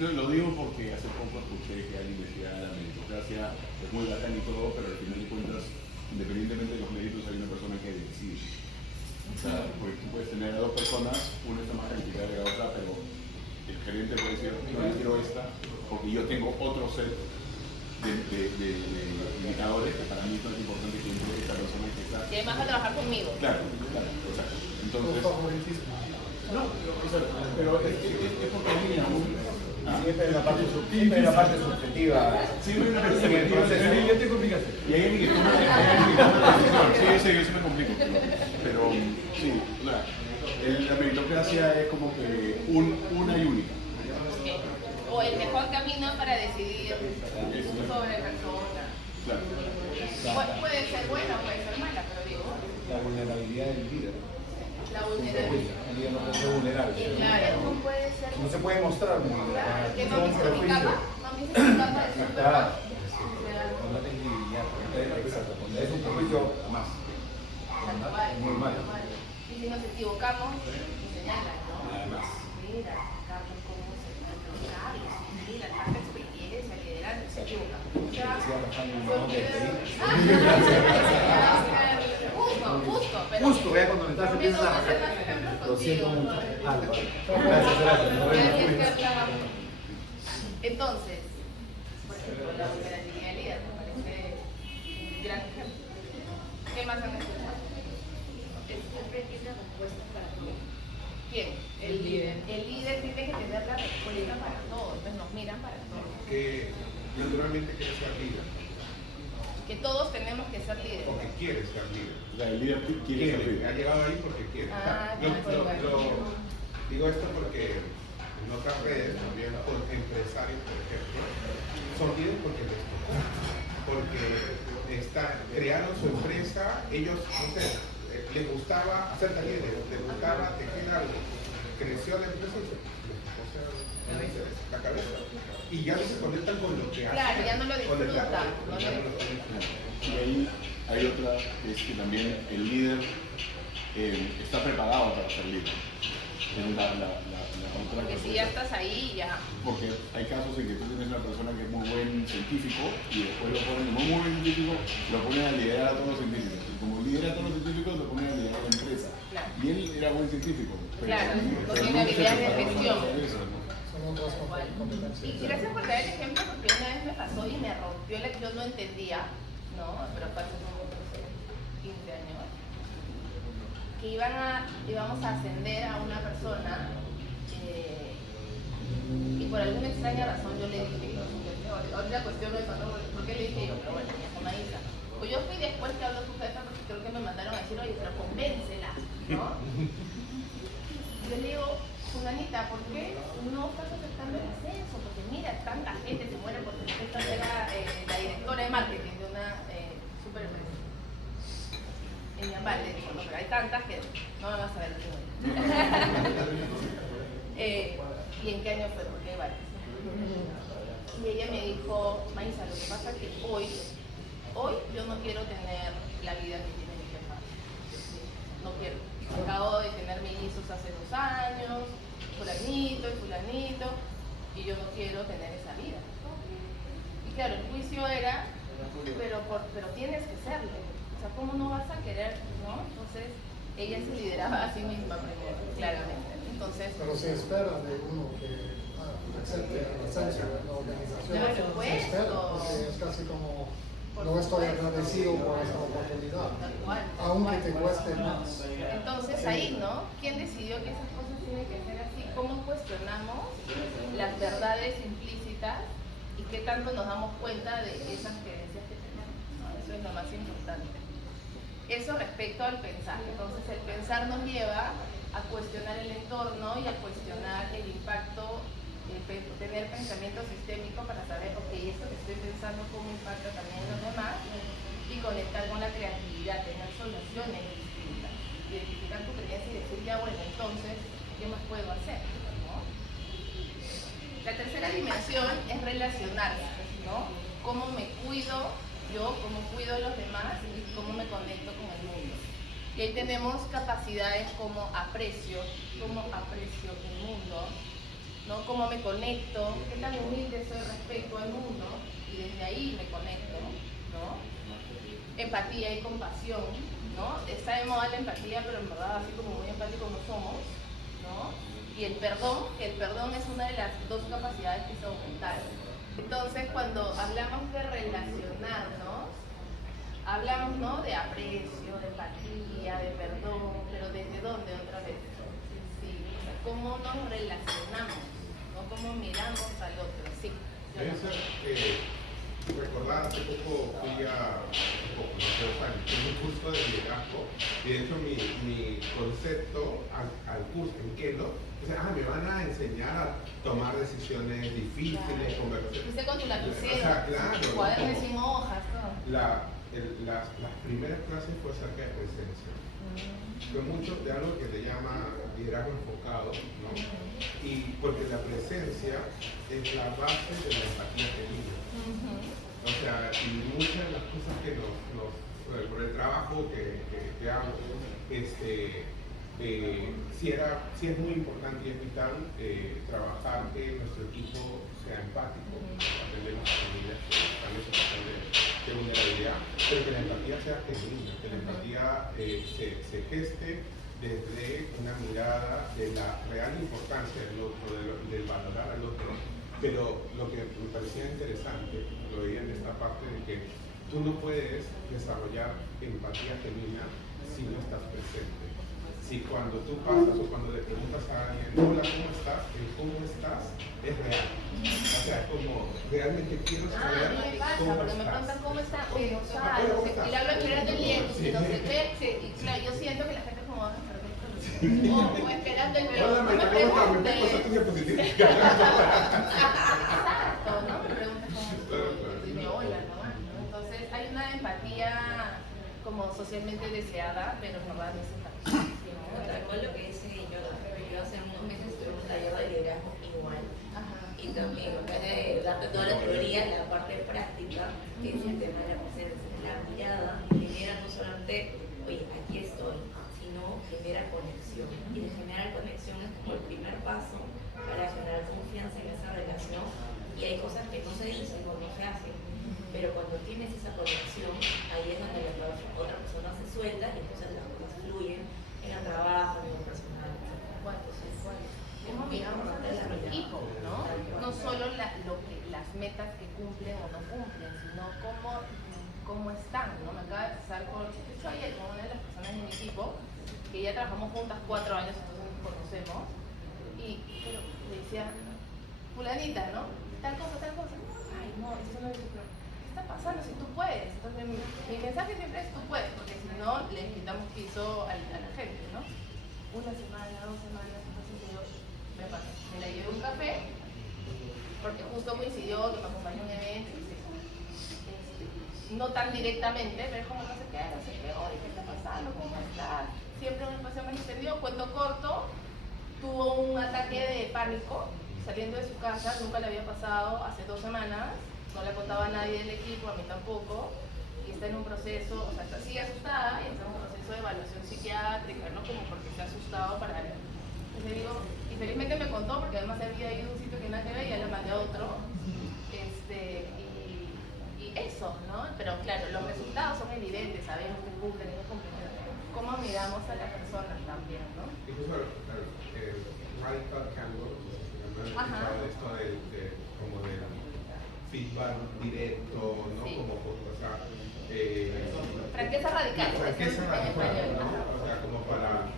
Lo digo porque hace poco escuché que alguien decía la meritocracia es muy bacán y todo, pero al final de cuentas, independientemente de los méritos, hay una persona que decide. O sea, porque tú puedes tener a dos personas, una está más calificada que la otra, pero el gerente puede decir, no, yo quiero esta, porque yo tengo otro set de indicadores que para mí es más importante que esta persona que está. Y además va a trabajar conmigo. Claro, exacto. Entonces, no, pero es porque hay siempre en la parte subjetiva. Siempre en la parte En el proceso. subjetiva. te complicaste. Y hay alguien que toma la decisión. Sí, yo sí me complico. Pero sí, la meritocracia es como que una y única. O el mejor camino para decidir sobre persona. Claro. Puede ser buena, puede ser mala, pero digo. La vulnerabilidad del líder. La vulnerabilidad. El líder no puede ser vulnerable. Claro, no puede ser. No se puede mostrar vulnerable. Claro, que no Es un viste mi prejuicio. cama, no viste mi cama de Superman. Con la credibilidad. Exacto. Es un prejuicio más. Normal. Y si nos equivocamos, nos señalan, ¿no? Además. Mira, Carlos, ¿cómo se llama? Carlos, mira, tanta experiencia, liderazgo, se equivoca. O sea, justo, pero... Justo, vea cuando me estás empiezas a bajar. Lo siento mucho. Gracias. Nos vemos. Entonces, por ejemplo, la vulnerabilidad del líder me parece un gran ejemplo. ¿Qué más han escuchado? ¿Quién? El líder. El líder tiene que tener la respuesta para todo, entonces nos miran para todo. Que naturalmente quiere ser líder, Que todos tenemos que ser líderes. porque quiere ser líder. O sea, el líder quiere ser líder. Ha llegado ahí porque quiere. Ah, Digo esto porque en otras redes, también con empresarios, por ejemplo, son líderes porque les tocó. Porque crearon su empresa, ellos, no sé, les gustaba hacer talleres, les gustaba tejer algo. Creció la empresa y la cabeza. Y ya no se conectan con lo que hacen. Claro, ya no lo con el disfrutan, trabajo, no lo ya no lo disfrutan. Y ahí hay otra, que es que también el líder está preparado para ser líder. Es la otra Porque cosa. si ya estás ahí, ya. Porque hay casos en que tú tienes una persona que es muy buen científico y después lo ponen como muy buen científico, lo ponen a liderar a todos los científicos. Y como lidera a todos los científicos, lo ponen a liderar a la empresa. Claro. Y él era buen científico. Claro, no pero tiene se habilidades de preparó gestión. para eso, ¿no? Son otras competencias. Y gracias por dar el ejemplo, porque una vez me pasó y me rompió yo no entendía, ¿no? Pero fue hace como 15 años, que íbamos a ascender a una persona y por alguna extraña razón yo le dije, ahorita cuestiono eso, ¿no? ¿Por qué le dije yo? Pero bueno, me llamó Maísa. Pues yo fui después que habló su jefa porque creo que me mandaron a decir, oye, pero convéncela, ¿no? Yo le digo, Fulanita, ¿por qué no estás aceptando el ascenso? Porque mira, tanta gente se muere porque esta era la directora de marketing de una super empresa. En Yambal le dijo, no, pero hay tanta gente, no me vas a ver el número. ¿Y en qué año fue? Porque hay varios. Y ella me dijo, Maísa, lo que pasa es que hoy yo no quiero tener la vida que tiene mi jefa. No quiero. Acabo de tener mis hijos hace 2 años, fulanito y fulanito, y yo no quiero tener esa vida. Y claro, el juicio era, pero tienes que serlo. O sea, ¿cómo no vas a querer, no? Entonces, ella se lideraba a sí misma primero, claramente. Entonces, Pero se espera de uno que acepte el ascenso de la organización. Por Se supuesto. espera, porque es casi como, no estoy agradecido por esta oportunidad, tal cual. aunque te cueste más. Entonces ahí, ¿no? ¿Quién decidió que esas cosas tienen que ser así? ¿Cómo cuestionamos las verdades implícitas y qué tanto nos damos cuenta de esas creencias que tenemos? ¿No? Eso es lo más importante. Eso respecto al pensar. Entonces el pensar nos lleva a cuestionar el entorno y a cuestionar el impacto, tener pensamiento sistémico para saber estoy pensando cómo impacta también en los demás, y conectar con la creatividad, tener soluciones distintas, identificar tu creencia y decir, ya bueno, entonces, ¿qué más puedo hacer? ¿No? La tercera dimensión es relacionarse, ¿no? Cómo me cuido yo, cómo cuido a los demás y cómo me conecto con el mundo. Y ahí tenemos capacidades como aprecio el mundo, ¿no? Cómo me conecto, qué tan humilde soy respecto al mundo, y desde ahí me conecto, ¿no? Empatía y compasión, ¿no? Está de moda la empatía, pero en verdad así como muy empáticos no somos, ¿no? Y el perdón, que el perdón es una de las dos capacidades que se aumentaron. Entonces, cuando hablamos de relacionarnos, hablamos, ¿no?, de aprecio, de empatía, de perdón, pero ¿desde dónde otra vez? Sí, o sea, ¿cómo nos relacionamos? ¿No? ¿Cómo miramos al otro? Sí. Recordar, hace poco fui a un curso de liderazgo, y de hecho mi concepto al curso en Kelo, me van a enseñar a tomar decisiones difíciles, conversaciones. Fuiste con tu lapicero, O sea, claro, cuadernos sin hojas, todo. Las primeras clases fue acerca de presencia. Fue mucho de algo que le llama liderazgo enfocado, ¿no? Y porque la presencia es la base de la empatía genuina. O sea, y muchas de las cosas que por el trabajo que hago, sí es muy importante y es vital trabajar que nuestro equipo sea empático, aprender las familias que están en su papel de vulnerabilidad, pero que la empatía sea genuina, que la empatía se geste desde una mirada de la real importancia del otro, del valorar al otro. Pero lo que me parecía interesante, lo veía en esta parte de que tú no puedes desarrollar empatía genuina si no estás presente. Si cuando tú pasas o cuando le preguntas a alguien, hola, ¿cómo estás? El cómo estás es real. O sea, como realmente quiero saber cómo porque me estás. preguntan cómo está, pero y le hablo esperando el bien, y no sé qué, y claro, yo siento que la gente como va a estar o esperando el bien. Hola, No me ¿cómo preguntes. estás? ¿Cosas diapositivas? Exacto, ¿no? Me preguntas cómo estoy, y me hola, ¿no? Entonces hay una empatía como socialmente deseada, pero en verdad no es esta cosa. Tal cual lo que dice yo hace unos meses tuve un taller de liderazgo igual. Y también, en vez de darte toda la teoría, la parte práctica, que es el tema de la presencia, la mirada genera no solamente, oye, aquí estoy, sino genera conexión. Y de generar conexión es como el primer paso para generar confianza en esa relación. Y hay cosas que no se dicen o no se hacen, pero cuando tienes esa conexión, ahí es donde la otra persona se suelta y entonces las cosas fluyen en el trabajo, en el personal. ¿Cómo miramos a nuestro equipo, ¿no? No solo las metas que cumplen o no cumplen, sino cómo están, ¿no? Me acaba de pasar con una de las personas de mi equipo, que ya trabajamos juntas 4 años, entonces nos conocemos, pero le decía, fulanita, ¿no? Tal cosa, ay no, eso no es eso, pero ¿qué está pasando si tú puedes? Entonces mi mensaje siempre es tú puedes, porque si no le quitamos piso a la gente, ¿no? 1 semana, 2 semanas, entonces yo me la llevé a un café, porque justo coincidió que me acompañó a un evento, no tan directamente, pero como no sé qué, oye, ¿qué está pasando? ¿Cómo estás? Siempre un espacio más extendido, cuento corto, tuvo un ataque de pánico saliendo de su casa, nunca le había pasado, hace 2 semanas, no le contaba a nadie del equipo, a mí tampoco, y está en un proceso, o sea, está así asustada y está en un proceso de evaluación psiquiátrica, ¿no? Como porque se ha asustado para él. Entonces digo, y felizmente me contó, porque además había ido a un sitio que nada que ver y ya le mandé a otro, y eso, ¿no? Pero claro, los resultados son evidentes, sabemos que cumplen y no cumplen. ¿Cómo miramos a las personas también, no? Incluso Radical Candor, esto como de feedback directo, ¿no? Sí. Como, o sea, franqueza radical. franqueza en radical, español. ¿no? O sea, como para,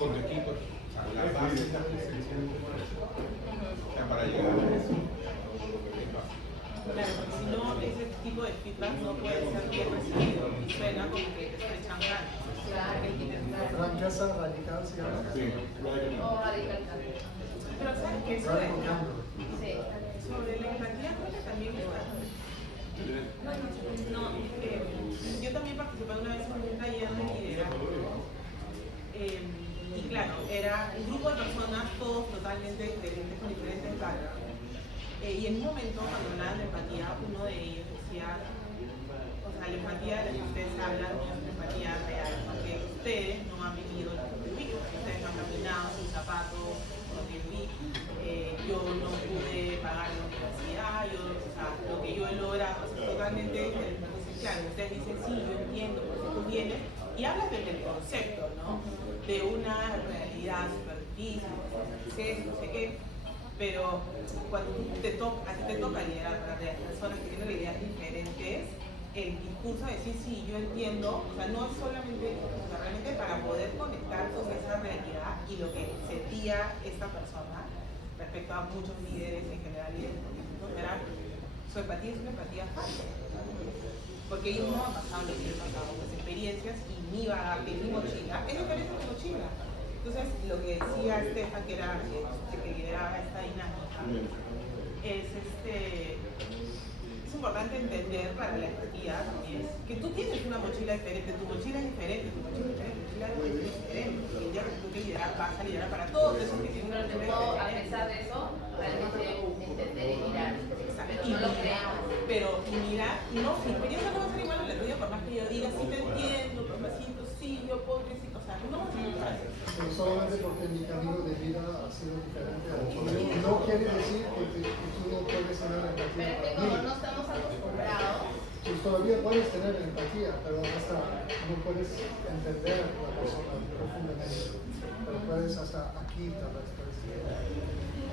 con tu equipo, o sea, la base es la presencia de tu persona. O sea, para llegar a eso, es básico. Claro, porque si no, ese tipo de feedback no puede ser bien recibido y suena como que te estrechan ganas. Franqueza radical se llama. Sí, O radical cambio. Pero ¿sabes qué? Radical candor. Sí. Sobre la empatía creo que también está Yo también participé una vez en un taller de liderazgo. Y claro, era un grupo de personas, todos totalmente diferentes, con diferentes backgrounds. Y en un momento, cuando hablaban de empatía, uno de ellos decía, o sea, la empatía de la que ustedes hablan no es una empatía real, porque ustedes no han vivido lo que yo viví, ustedes no han caminado sin zapatos, lo que yo vi, yo no pude pagar la universidad, o sea, lo que yo he logrado es totalmente diferente. Entonces, claro, ustedes dicen, sí, yo entiendo, porque tú vienes, y hablas desde el concepto, ¿no? De una realidad súper difícil, no sé qué, pero cuando a ti te toca liderar para las personas que tienen realidades diferentes, el discurso de decir, sí, yo entiendo, o sea, no es solamente, o sea, realmente para poder conectar con esa realidad y lo que sentía esta persona respecto a muchos líderes en general, líderes políticos, era, su empatía es una empatía falsa, porque ellos no han pasado lo que han pasado, las experiencias y mi bagaje, mi mochila, es diferente a mi mochila. Entonces, lo que decía Estefan, que era que lideraba esta dinámica, es importante entender para la empatía también que tú tienes una mochila diferente, tu mochila es diferente, tu mochila es diferente, y el día que tú que liderar, vas a liderar para todos esos que tienen una mochila diferente. A pesar de eso, tenemos que entender y mirar. Pero no lo creamos. Pero mirar, no, mi experiencia no va a ser igual a la tuya, por más que yo diga, sí te entiendo, por más que sí, yo puedo decir, o sea, no va a ser igual. Pero solamente porque mi camino de vida ha sido diferente al tuyo, no quiere decir que tú no puedes tener empatía. Pero es que como no estamos acostumbrados, Pues todavía puedes tener empatía, pero hasta no puedes entender a la persona profundamente. Pero puedes hasta aquí tal vez.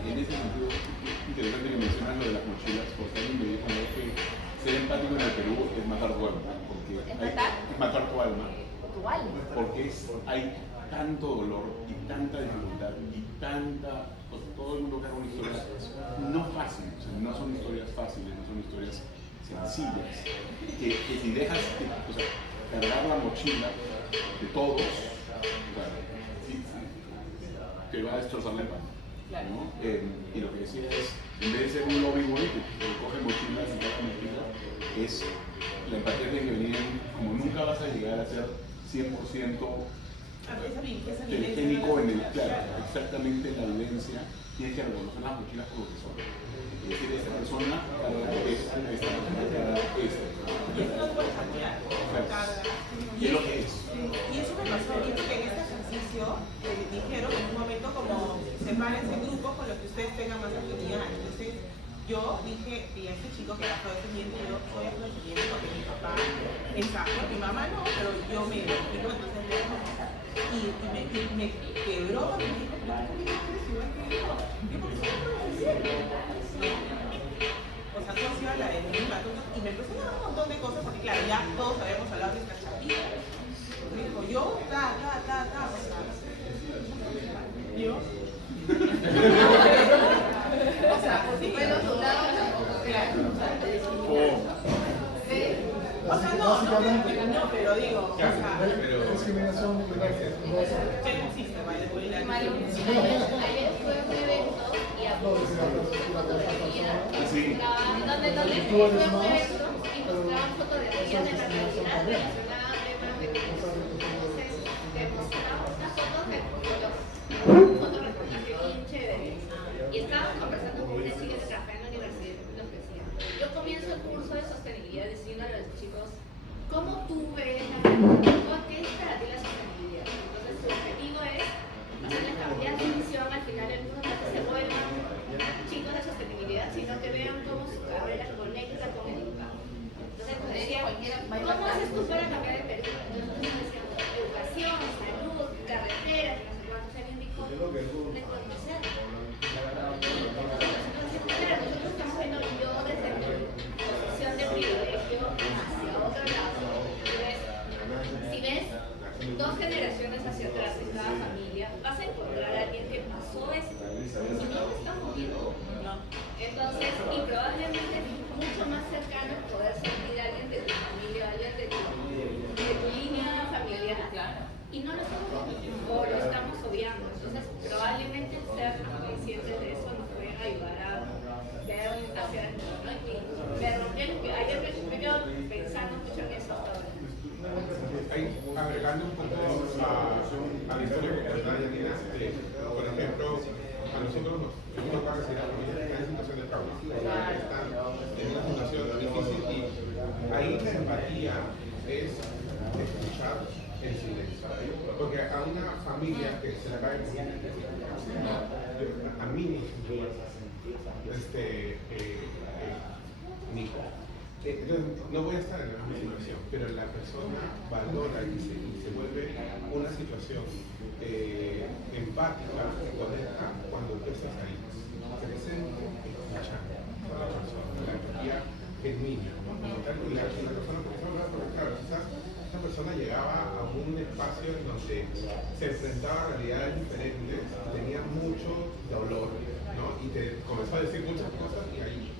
En ese sentido, interesante que mencionas lo de las mochilas, porque alguien me dijo que ser empático en el Perú es matar tu alma. Porque es matar tu alma. Porque hay tanto dolor y tanta dificultad y tanta. Pues, todo el mundo carga una historia no fácil, o sea, no son historias fáciles, no son historias sencillas. Que si dejas cargar la mochila de todos, o sea, te va a destrozar la empatía. ¿No? Y lo que decía es, en vez de ser un lobby bonito que coge mochilas y cada mochila, es la empatía de que venir, como nunca vas a llegar a ser 100% técnico en el, claro, exactamente en la vivencia, tienes que reconocer las mochilas por lo que son. Es decir, esta persona carga esta persona carga esta. Y eso no puedes cambiar, carga. Y es lo que es. Y eso me pasó ahorita que en este ejercicio dijeron en un momento como sepárense grupos con los que ustedes tengan más afinidad. Entonces yo dije, y a este chico que era afrodescendiente, yo soy afrodescendiente porque mi papá es afro, mi mamá no, pero yo me identifico, entonces me quebró porque me dijo, ¿por qué eres igual que yo? ¿Por qué soy afrodescendiente? O sea, tú hacías la de misma, y me empezó a dar un montón de cosas, porque claro, ya todos habíamos hablado de esta chapita. Me dijo, yo, o sea, yo. O sea, sí, pero claro, o sea, no, pero digo, o sea, discriminación ¿qué existe, vale? Ayer fue un evento y mostraban fotografías de la realidad relacionada a temas de entonces demostraban unas fotos de fotorreportaje bien chévere. Y estábamos conversando con una chica que trabaja en la universidad y nos decía, yo comienzo el curso de sostenibilidad diciendo a los chicos, ¿cómo tú ves la realidad? ¿Qué es para ti la sostenibilidad? Entonces su objetivo es hacerles cambiar su visión al final del mundo, no que se vuelvan chicos de sostenibilidad, sino que vean cómo su carrera conecta con el impacto. Entonces nos decían, ¿cómo haces tú para cambiar el Perú? Entonces nos decían, educación, salud, carreteras, no sé cuántos años dijo, reconocer. Claro, nosotros estamos viendo yo desde mi posición de privilegio hacia otro lado. Si ves dos generaciones hacia atrás en cada familia, vas a encontrar a alguien que pasó esto y no lo está moviendo. Entonces, y probablemente es mucho más cercano poder sentir a alguien de tu familia, alguien de tu agregando un poco a la historia que contaba Yanina, por ejemplo, a nosotros nos toca recibir a familias que están en situación de trauma, que están en una situación difícil, y ahí la empatía es escuchar en silencio. Porque a una familia que se le cae a mí mi hijo. Entonces, no voy a estar en la misma situación, pero la persona valora y se vuelve una situación empática, conecta cuando tú estás ahí. Presente, escuchando a la persona, la empatía genuina, ¿no? Como tal, y la persona porque claro, quizás esta persona llegaba a un espacio en donde se enfrentaba a realidades diferentes, tenía mucho dolor, ¿no? Y te comenzó a decir muchas cosas, y ahí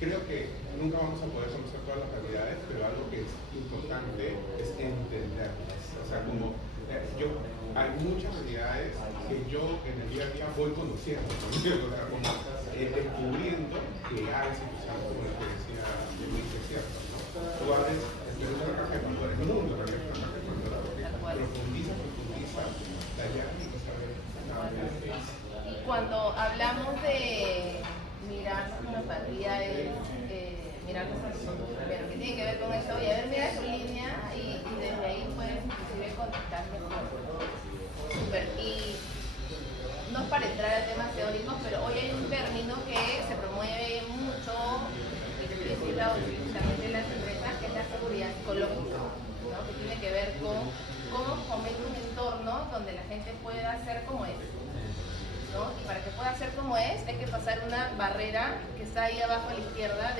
creo que nunca vamos a poder conocer todas las realidades, pero algo que es importante es entenderlas. O sea, como hay muchas realidades que yo en el día a día voy conociendo, ¿no? O sea, como descubriendo que hay situaciones como la que decía Luis, es cierto, ¿no? Tú abres el Perú de la Caja de Pandora, el mundo de la Caja de Pandora, porque profundiza la dinámica, ¿sabes? Y cuando hablamos de mirar la empatía es mirar cosas primero que tiene que ver con esto, y a ver, mira tu línea y desde ahí puedes inclusive contactar mejor. Super. Y no es para entrar a temas teóricos, pero hoy hay un término que se promueve mucho y que tiene citado explícitamente en las empresas, que es la seguridad psicológica, ¿no? Que tiene que ver con cómo fomenta un entorno donde la gente pueda ser como es, ¿no? Y para que pueda ser como es, hay que pasar una barrera que está ahí abajo a la izquierda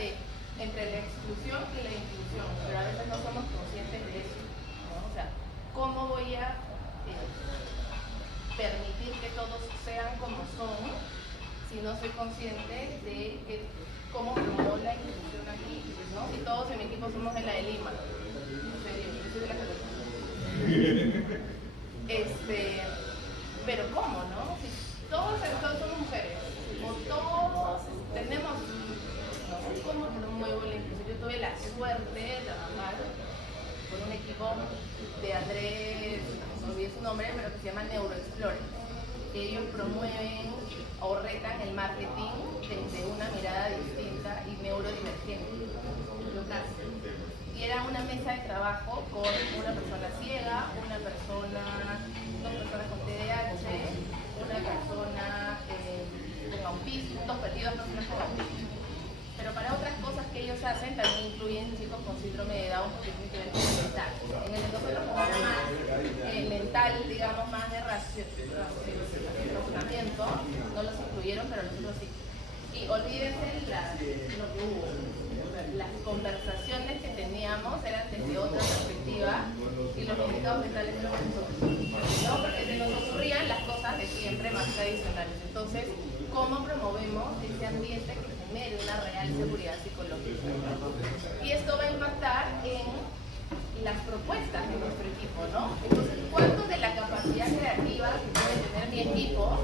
entre la exclusión y la inclusión, pero a veces no somos conscientes de eso, ¿no? O sea, ¿cómo voy a permitir que todos sean como son si no soy consciente de cómo promuevo la inclusión aquí, ¿no? Si todos en mi equipo somos de la de Lima, en serio, yo soy de la pero ¿cómo, no? Si todos somos mujeres, o todos tenemos, no sé cómo promuevo la inclusión. Yo tuve la suerte de trabajar con un equipo de Andrés, no olvidé su nombre, pero que se llama Neuroexplore, que ellos promueven o retan el marketing desde una mirada distinta y neurodivergente. Y era una mesa de trabajo con una persona ciega, dos personas con TDAH, una persona con autismo, dos personas con autismo. Pero para otras cosas que ellos hacen también incluyen chicos con síndrome de Down, porque tiene que ver con el mental. En el nosotros como más mental, digamos, más de razonamiento, no los incluyeron, pero nosotros sí. Y olvídense lo que hubo. Las conversaciones que teníamos eran desde otra perspectiva y los comunicados mentales eran nosotros, ¿no? Porque se nos ocurrían las cosas de siempre más tradicionales. Entonces, ¿cómo promovemos ese ambiente que genere una real seguridad psicológica? Y esto va a impactar en las propuestas de nuestro equipo, ¿no? Entonces, ¿cuánto de la capacidad creativa que puede tener mi equipo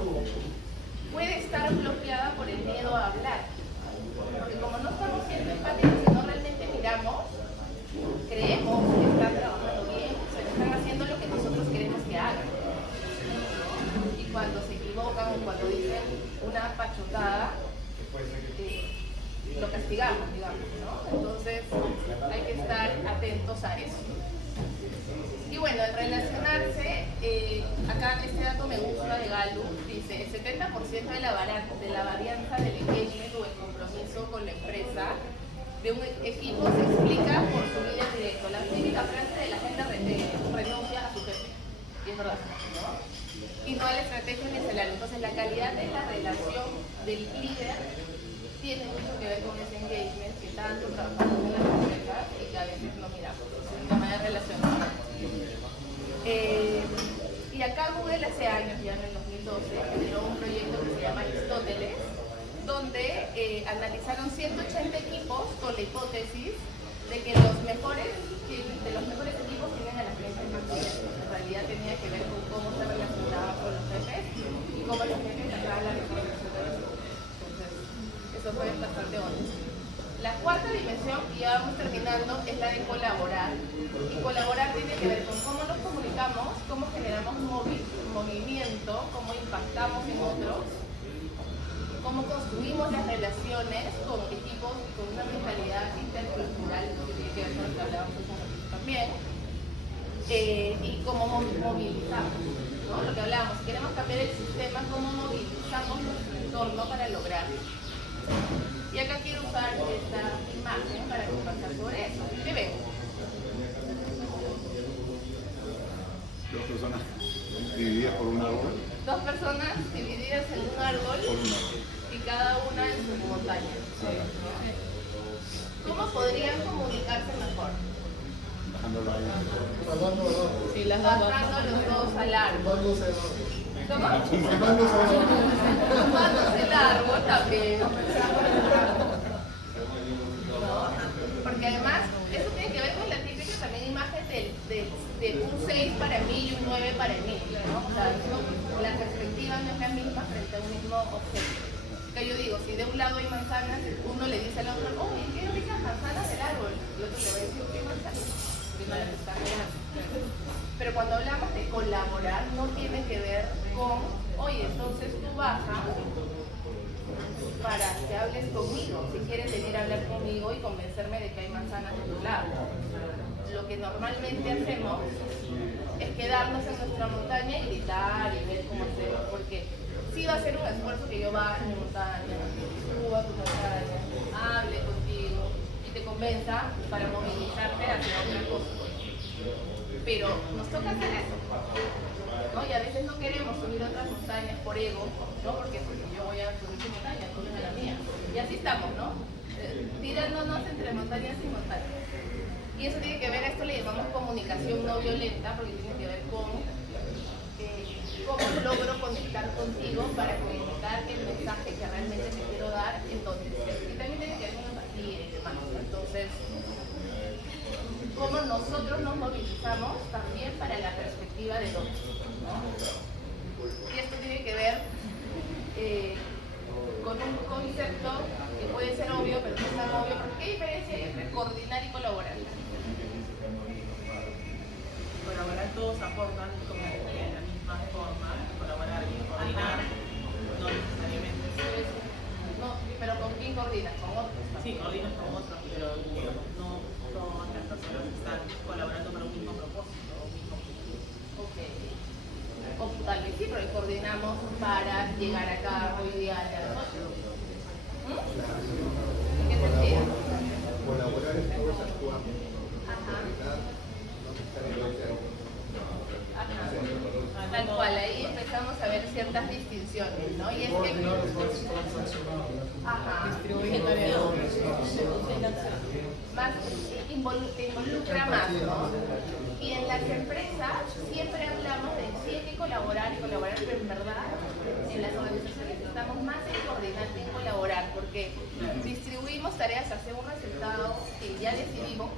puede estar bloqueada por el miedo a hablar? Porque como no estamos siendo empáticos, sino realmente miramos, creemos que están trabajando bien, pero están haciendo lo que nosotros queremos que hagan. Y cuando se equivocan o cuando dicen una pachotada, lo castigamos, digamos, ¿no? Entonces hay que estar atentos a eso. Y bueno, el relacionarse, acá este dato me gusta de Gallup, dice el 70% de la varianza del engagement o el compromiso con la empresa de un equipo se explica por su líder directo. La típica frase de la gente renuncia a su jefe, y es verdad, ¿no? Y no a la estrategia ni el salario. Entonces la calidad de la relación del líder tiene mucho que ver con ese engagement que tanto trabajamos en las empresas y que a veces no miramos. Es una manera de relacionar. Y acá Google hace años, ya en el 2012, generó un proyecto que se llama Aristóteles, donde analizaron 180 equipos con la hipótesis de que los mejores equipos tienen a las jefes más bien. En realidad tenía que ver con cómo se relacionaban con los jefes y cómo los jefes sacaban la mejor versión de los equipos. Entonces, eso fue bastante honesto. La cuarta dimensión, y ya vamos terminando, es la de colaborar. Y colaborar tiene que ver con cómo nos comunicamos, cómo generamos movimiento, cómo impactamos en otros, cómo construimos las relaciones con equipos y con una mentalidad intercultural, que tiene que ver con lo que hablábamos hace un ratito también, y cómo movilizamos, ¿no? Lo que hablábamos, si queremos cambiar el sistema, cómo movilizamos nuestro entorno para lograrlo. Y acá quiero usar esta imagen para conversar sobre eso. ¿Qué ven? Dos personas divididas por un árbol. Dos personas divididas en un árbol y cada una en su montaña. ¿Cómo podrían comunicarse mejor? Sí, bajando los dos al árbol. ¿Cómo? Tomándose el árbol también. Porque además, eso tiene que ver con la típica también imagen de un 6 para mí y un 9 para mí, ¿no? O sea, la perspectiva no es la misma frente a un mismo objeto. Que yo digo, si de un lado hay manzanas, uno le dice al otro, oye, qué ricas manzanas del árbol, y otro le va a decir, ¿qué manzanas? Que no las está mirando. Pero cuando hablamos de colaborar, no tiene que ver con, oye, entonces tú bajas para que hables conmigo, si quieres venir a hablar conmigo y convencerme de que hay manzanas de tu lado. Lo que normalmente hacemos es quedarnos en nuestra montaña y gritar y ver cómo hacemos, porque sí va a ser un esfuerzo que yo vaya a mi montaña, suba a tu montaña, hable contigo y te convenza para movilizarte hacia otra cosa. Pero nos toca hacer eso, ¿no? Y a veces no queremos subir otras montañas por ego, ¿no? Porque yo voy a subir tu montaña, tú a la mía. Y así estamos, ¿no? Tirándonos entre montañas y montañas. Y eso tiene que ver, a esto le llamamos comunicación no violenta, porque tiene que ver con cómo logro conectar contigo para comunicar el mensaje que realmente te quiero dar en donde estés. Y también tiene que ver con empatía y demás, ¿no? Entonces, cómo nosotros nos movilizamos también para la perspectiva del otro, ¿no? Y esto tiene que ver con un concepto que puede ser obvio, pero no es tan obvio. ¿Qué diferencia hay entre coordinar y colaborar? Colaborar, todos aportan como de la misma forma, colaborar y coordinar, no necesariamente. No, pero ¿con quién coordinas? ¿Con otros? Sí, coordinas con otros, pero digamos, no todas las personas están colaborando para un mismo propósito o un mismo objetivo. Ok. O tal vez sí, pero coordinamos para llegar acá hoy día a las 8. ¿En qué sentido? Colaborar es todos actuando. Ajá. No necesariamente. Ajá. Tal cual, ahí empezamos a ver ciertas distinciones, ¿no? Y es que... Ajá. Más te involucra más, ¿no? Y en las empresas siempre hablamos de sí hay que colaborar y colaborar, pero en verdad en las organizaciones estamos más en coordinar que en colaborar, porque distribuimos tareas hacia un resultado que ya decidimos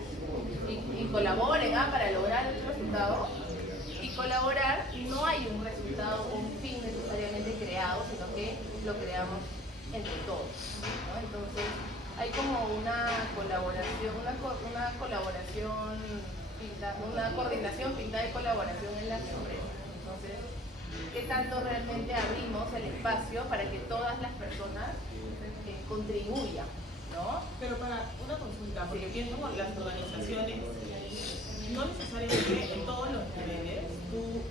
y colaboren para lograr el resultado. Y colaborar no hay un resultado o un fin necesariamente creado, sino que lo creamos entre todos, ¿no? Entonces hay como una colaboración, una coordinación pintada de colaboración en las empresas. Entonces, ¿qué tanto realmente abrimos el espacio para que todas las personas contribuyan, ¿no? Pero para una consulta, porque pienso con las organizaciones, no necesariamente en todos los niveles tú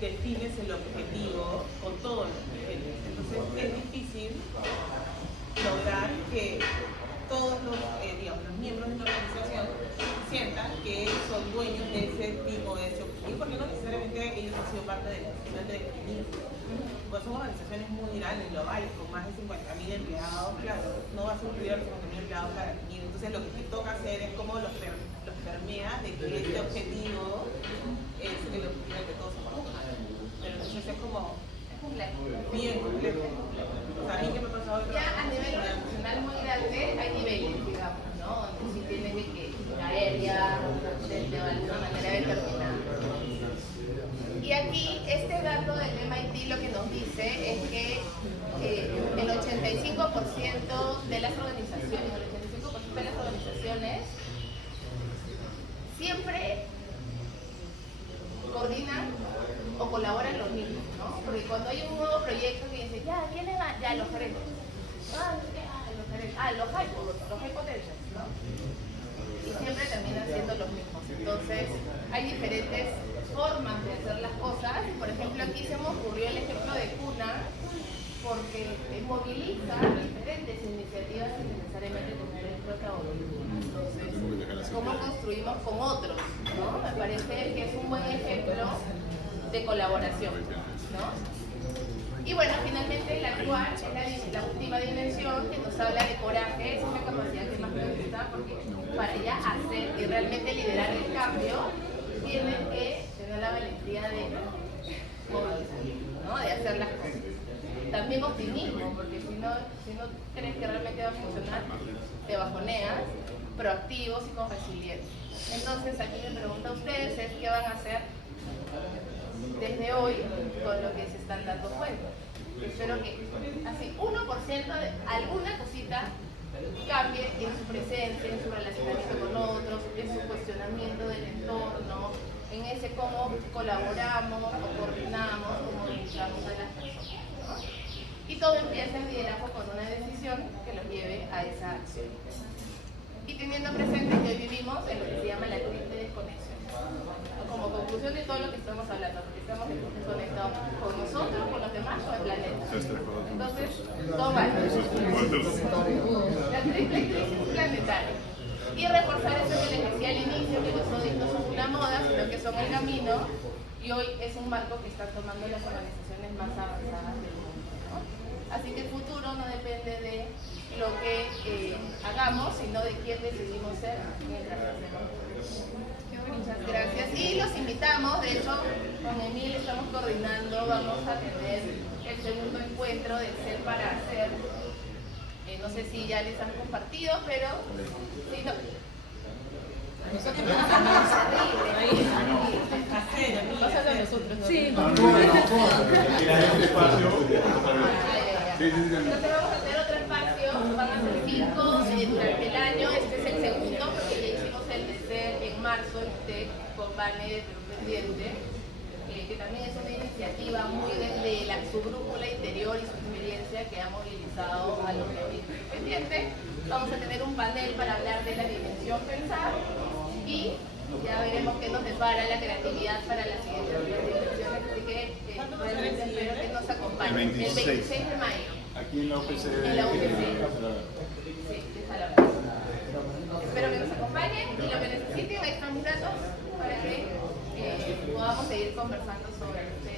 defines el objetivo con todos los niveles. Entonces es difícil lograr que todos los, los miembros de la organización sientan que son dueños de ese tipo de ese objetivo, porque no necesariamente ellos han sido parte de definir. Pues son organizaciones muy grandes, globales, con más de 50.000 empleados, claro, no vas a incluir a los 50.000 empleados para definir. Entonces lo que te toca hacer es como los permeas de que este objetivo es el objetivo al que todos apuntan. Pero entonces es como bien complejo. O sea, a mí que me ha pasado ya a nivel organizacional muy grande hay niveles, digamos, ¿no? Donde sí tienen que caer ya de alguna manera determinada. Y aquí este dato del MIT lo que nos dice es que el 85% de las organizaciones, el 85% organizaciones siempre coordinan o colaboran los mismos, ¿no? Porque cuando hay un nuevo proyecto que dice, ya, ¿quiénes van? Ya, los gerentes. Los gerentes. Los high potentials, ¿no? Y siempre terminan siendo los mismos. Entonces, hay diferentes formas de hacer las cosas. Por ejemplo, aquí se me ocurrió el ejemplo de Cuna, porque moviliza diferentes iniciativas sin necesariamente tener el protagonismo. Entonces, ¿cómo construimos con otros? ¿No? Me parece que es un buen ejemplo de colaboración, ¿no? Y bueno, finalmente la actual es la última dimensión que nos habla de coraje. Es una capacidad que más me gusta porque para ya hacer y realmente liderar el cambio tienen que tener la valentía de movilizar, ¿no? De hacer las cosas. También optimismo, porque si no crees que realmente va a funcionar, te bajoneas, proactivos y con resiliencia. Entonces aquí mi pregunta a ustedes es ¿qué van a hacer desde hoy con lo que se están dando cuenta? Espero que así 1% de alguna cosita cambie en su presencia, en su relacionamiento con otros, en su cuestionamiento del entorno, en ese cómo colaboramos o coordinamos o movilizamos a las personas, ¿no? Y todo empieza en liderazgo con una decisión que los lleve a esa acción. Y teniendo presente que hoy vivimos en lo que se llama la triple desconexión. Como conclusión de todo lo que estamos hablando, porque estamos desconectados con nosotros, con los demás, con el planeta. Entonces, todo mal. La triple crisis planetaria. Y reforzar eso que les decía al inicio, que los ODIs no son una moda, sino que son el camino, y hoy es un marco que están tomando las organizaciones más avanzadas del mundo, ¿no? Así que el futuro no depende de lo que hagamos, sino de quién decidimos ser mientras lo hacemos. Muchas gracias. Y los invitamos, de hecho, con Emil estamos coordinando, vamos a tener el segundo encuentro de Ser para Hacer. No sé si ya les han compartido, pero si no. Sí, entonces vamos a hacer otro espacio, van a ser 5 durante el año, este es el segundo porque ya hicimos el de Ser en marzo, el TEC con Vane de Perú Pendiente, que también es una iniciativa muy desde su brújula interior y su experiencia que ha movilizado a los de Perú Pendiente. Vamos a tener un panel para hablar de la dimensión pensar y ya veremos qué nos depara la creatividad para las siguientes dimensiones, así que realmente espero que nos acompañen. El 26 de mayo. Aquí en la UPC. En la UPC. Sí, es a la vez. Espero que nos acompañen y lo que necesiten, ahí están mis datos para que podamos seguir conversando sobre este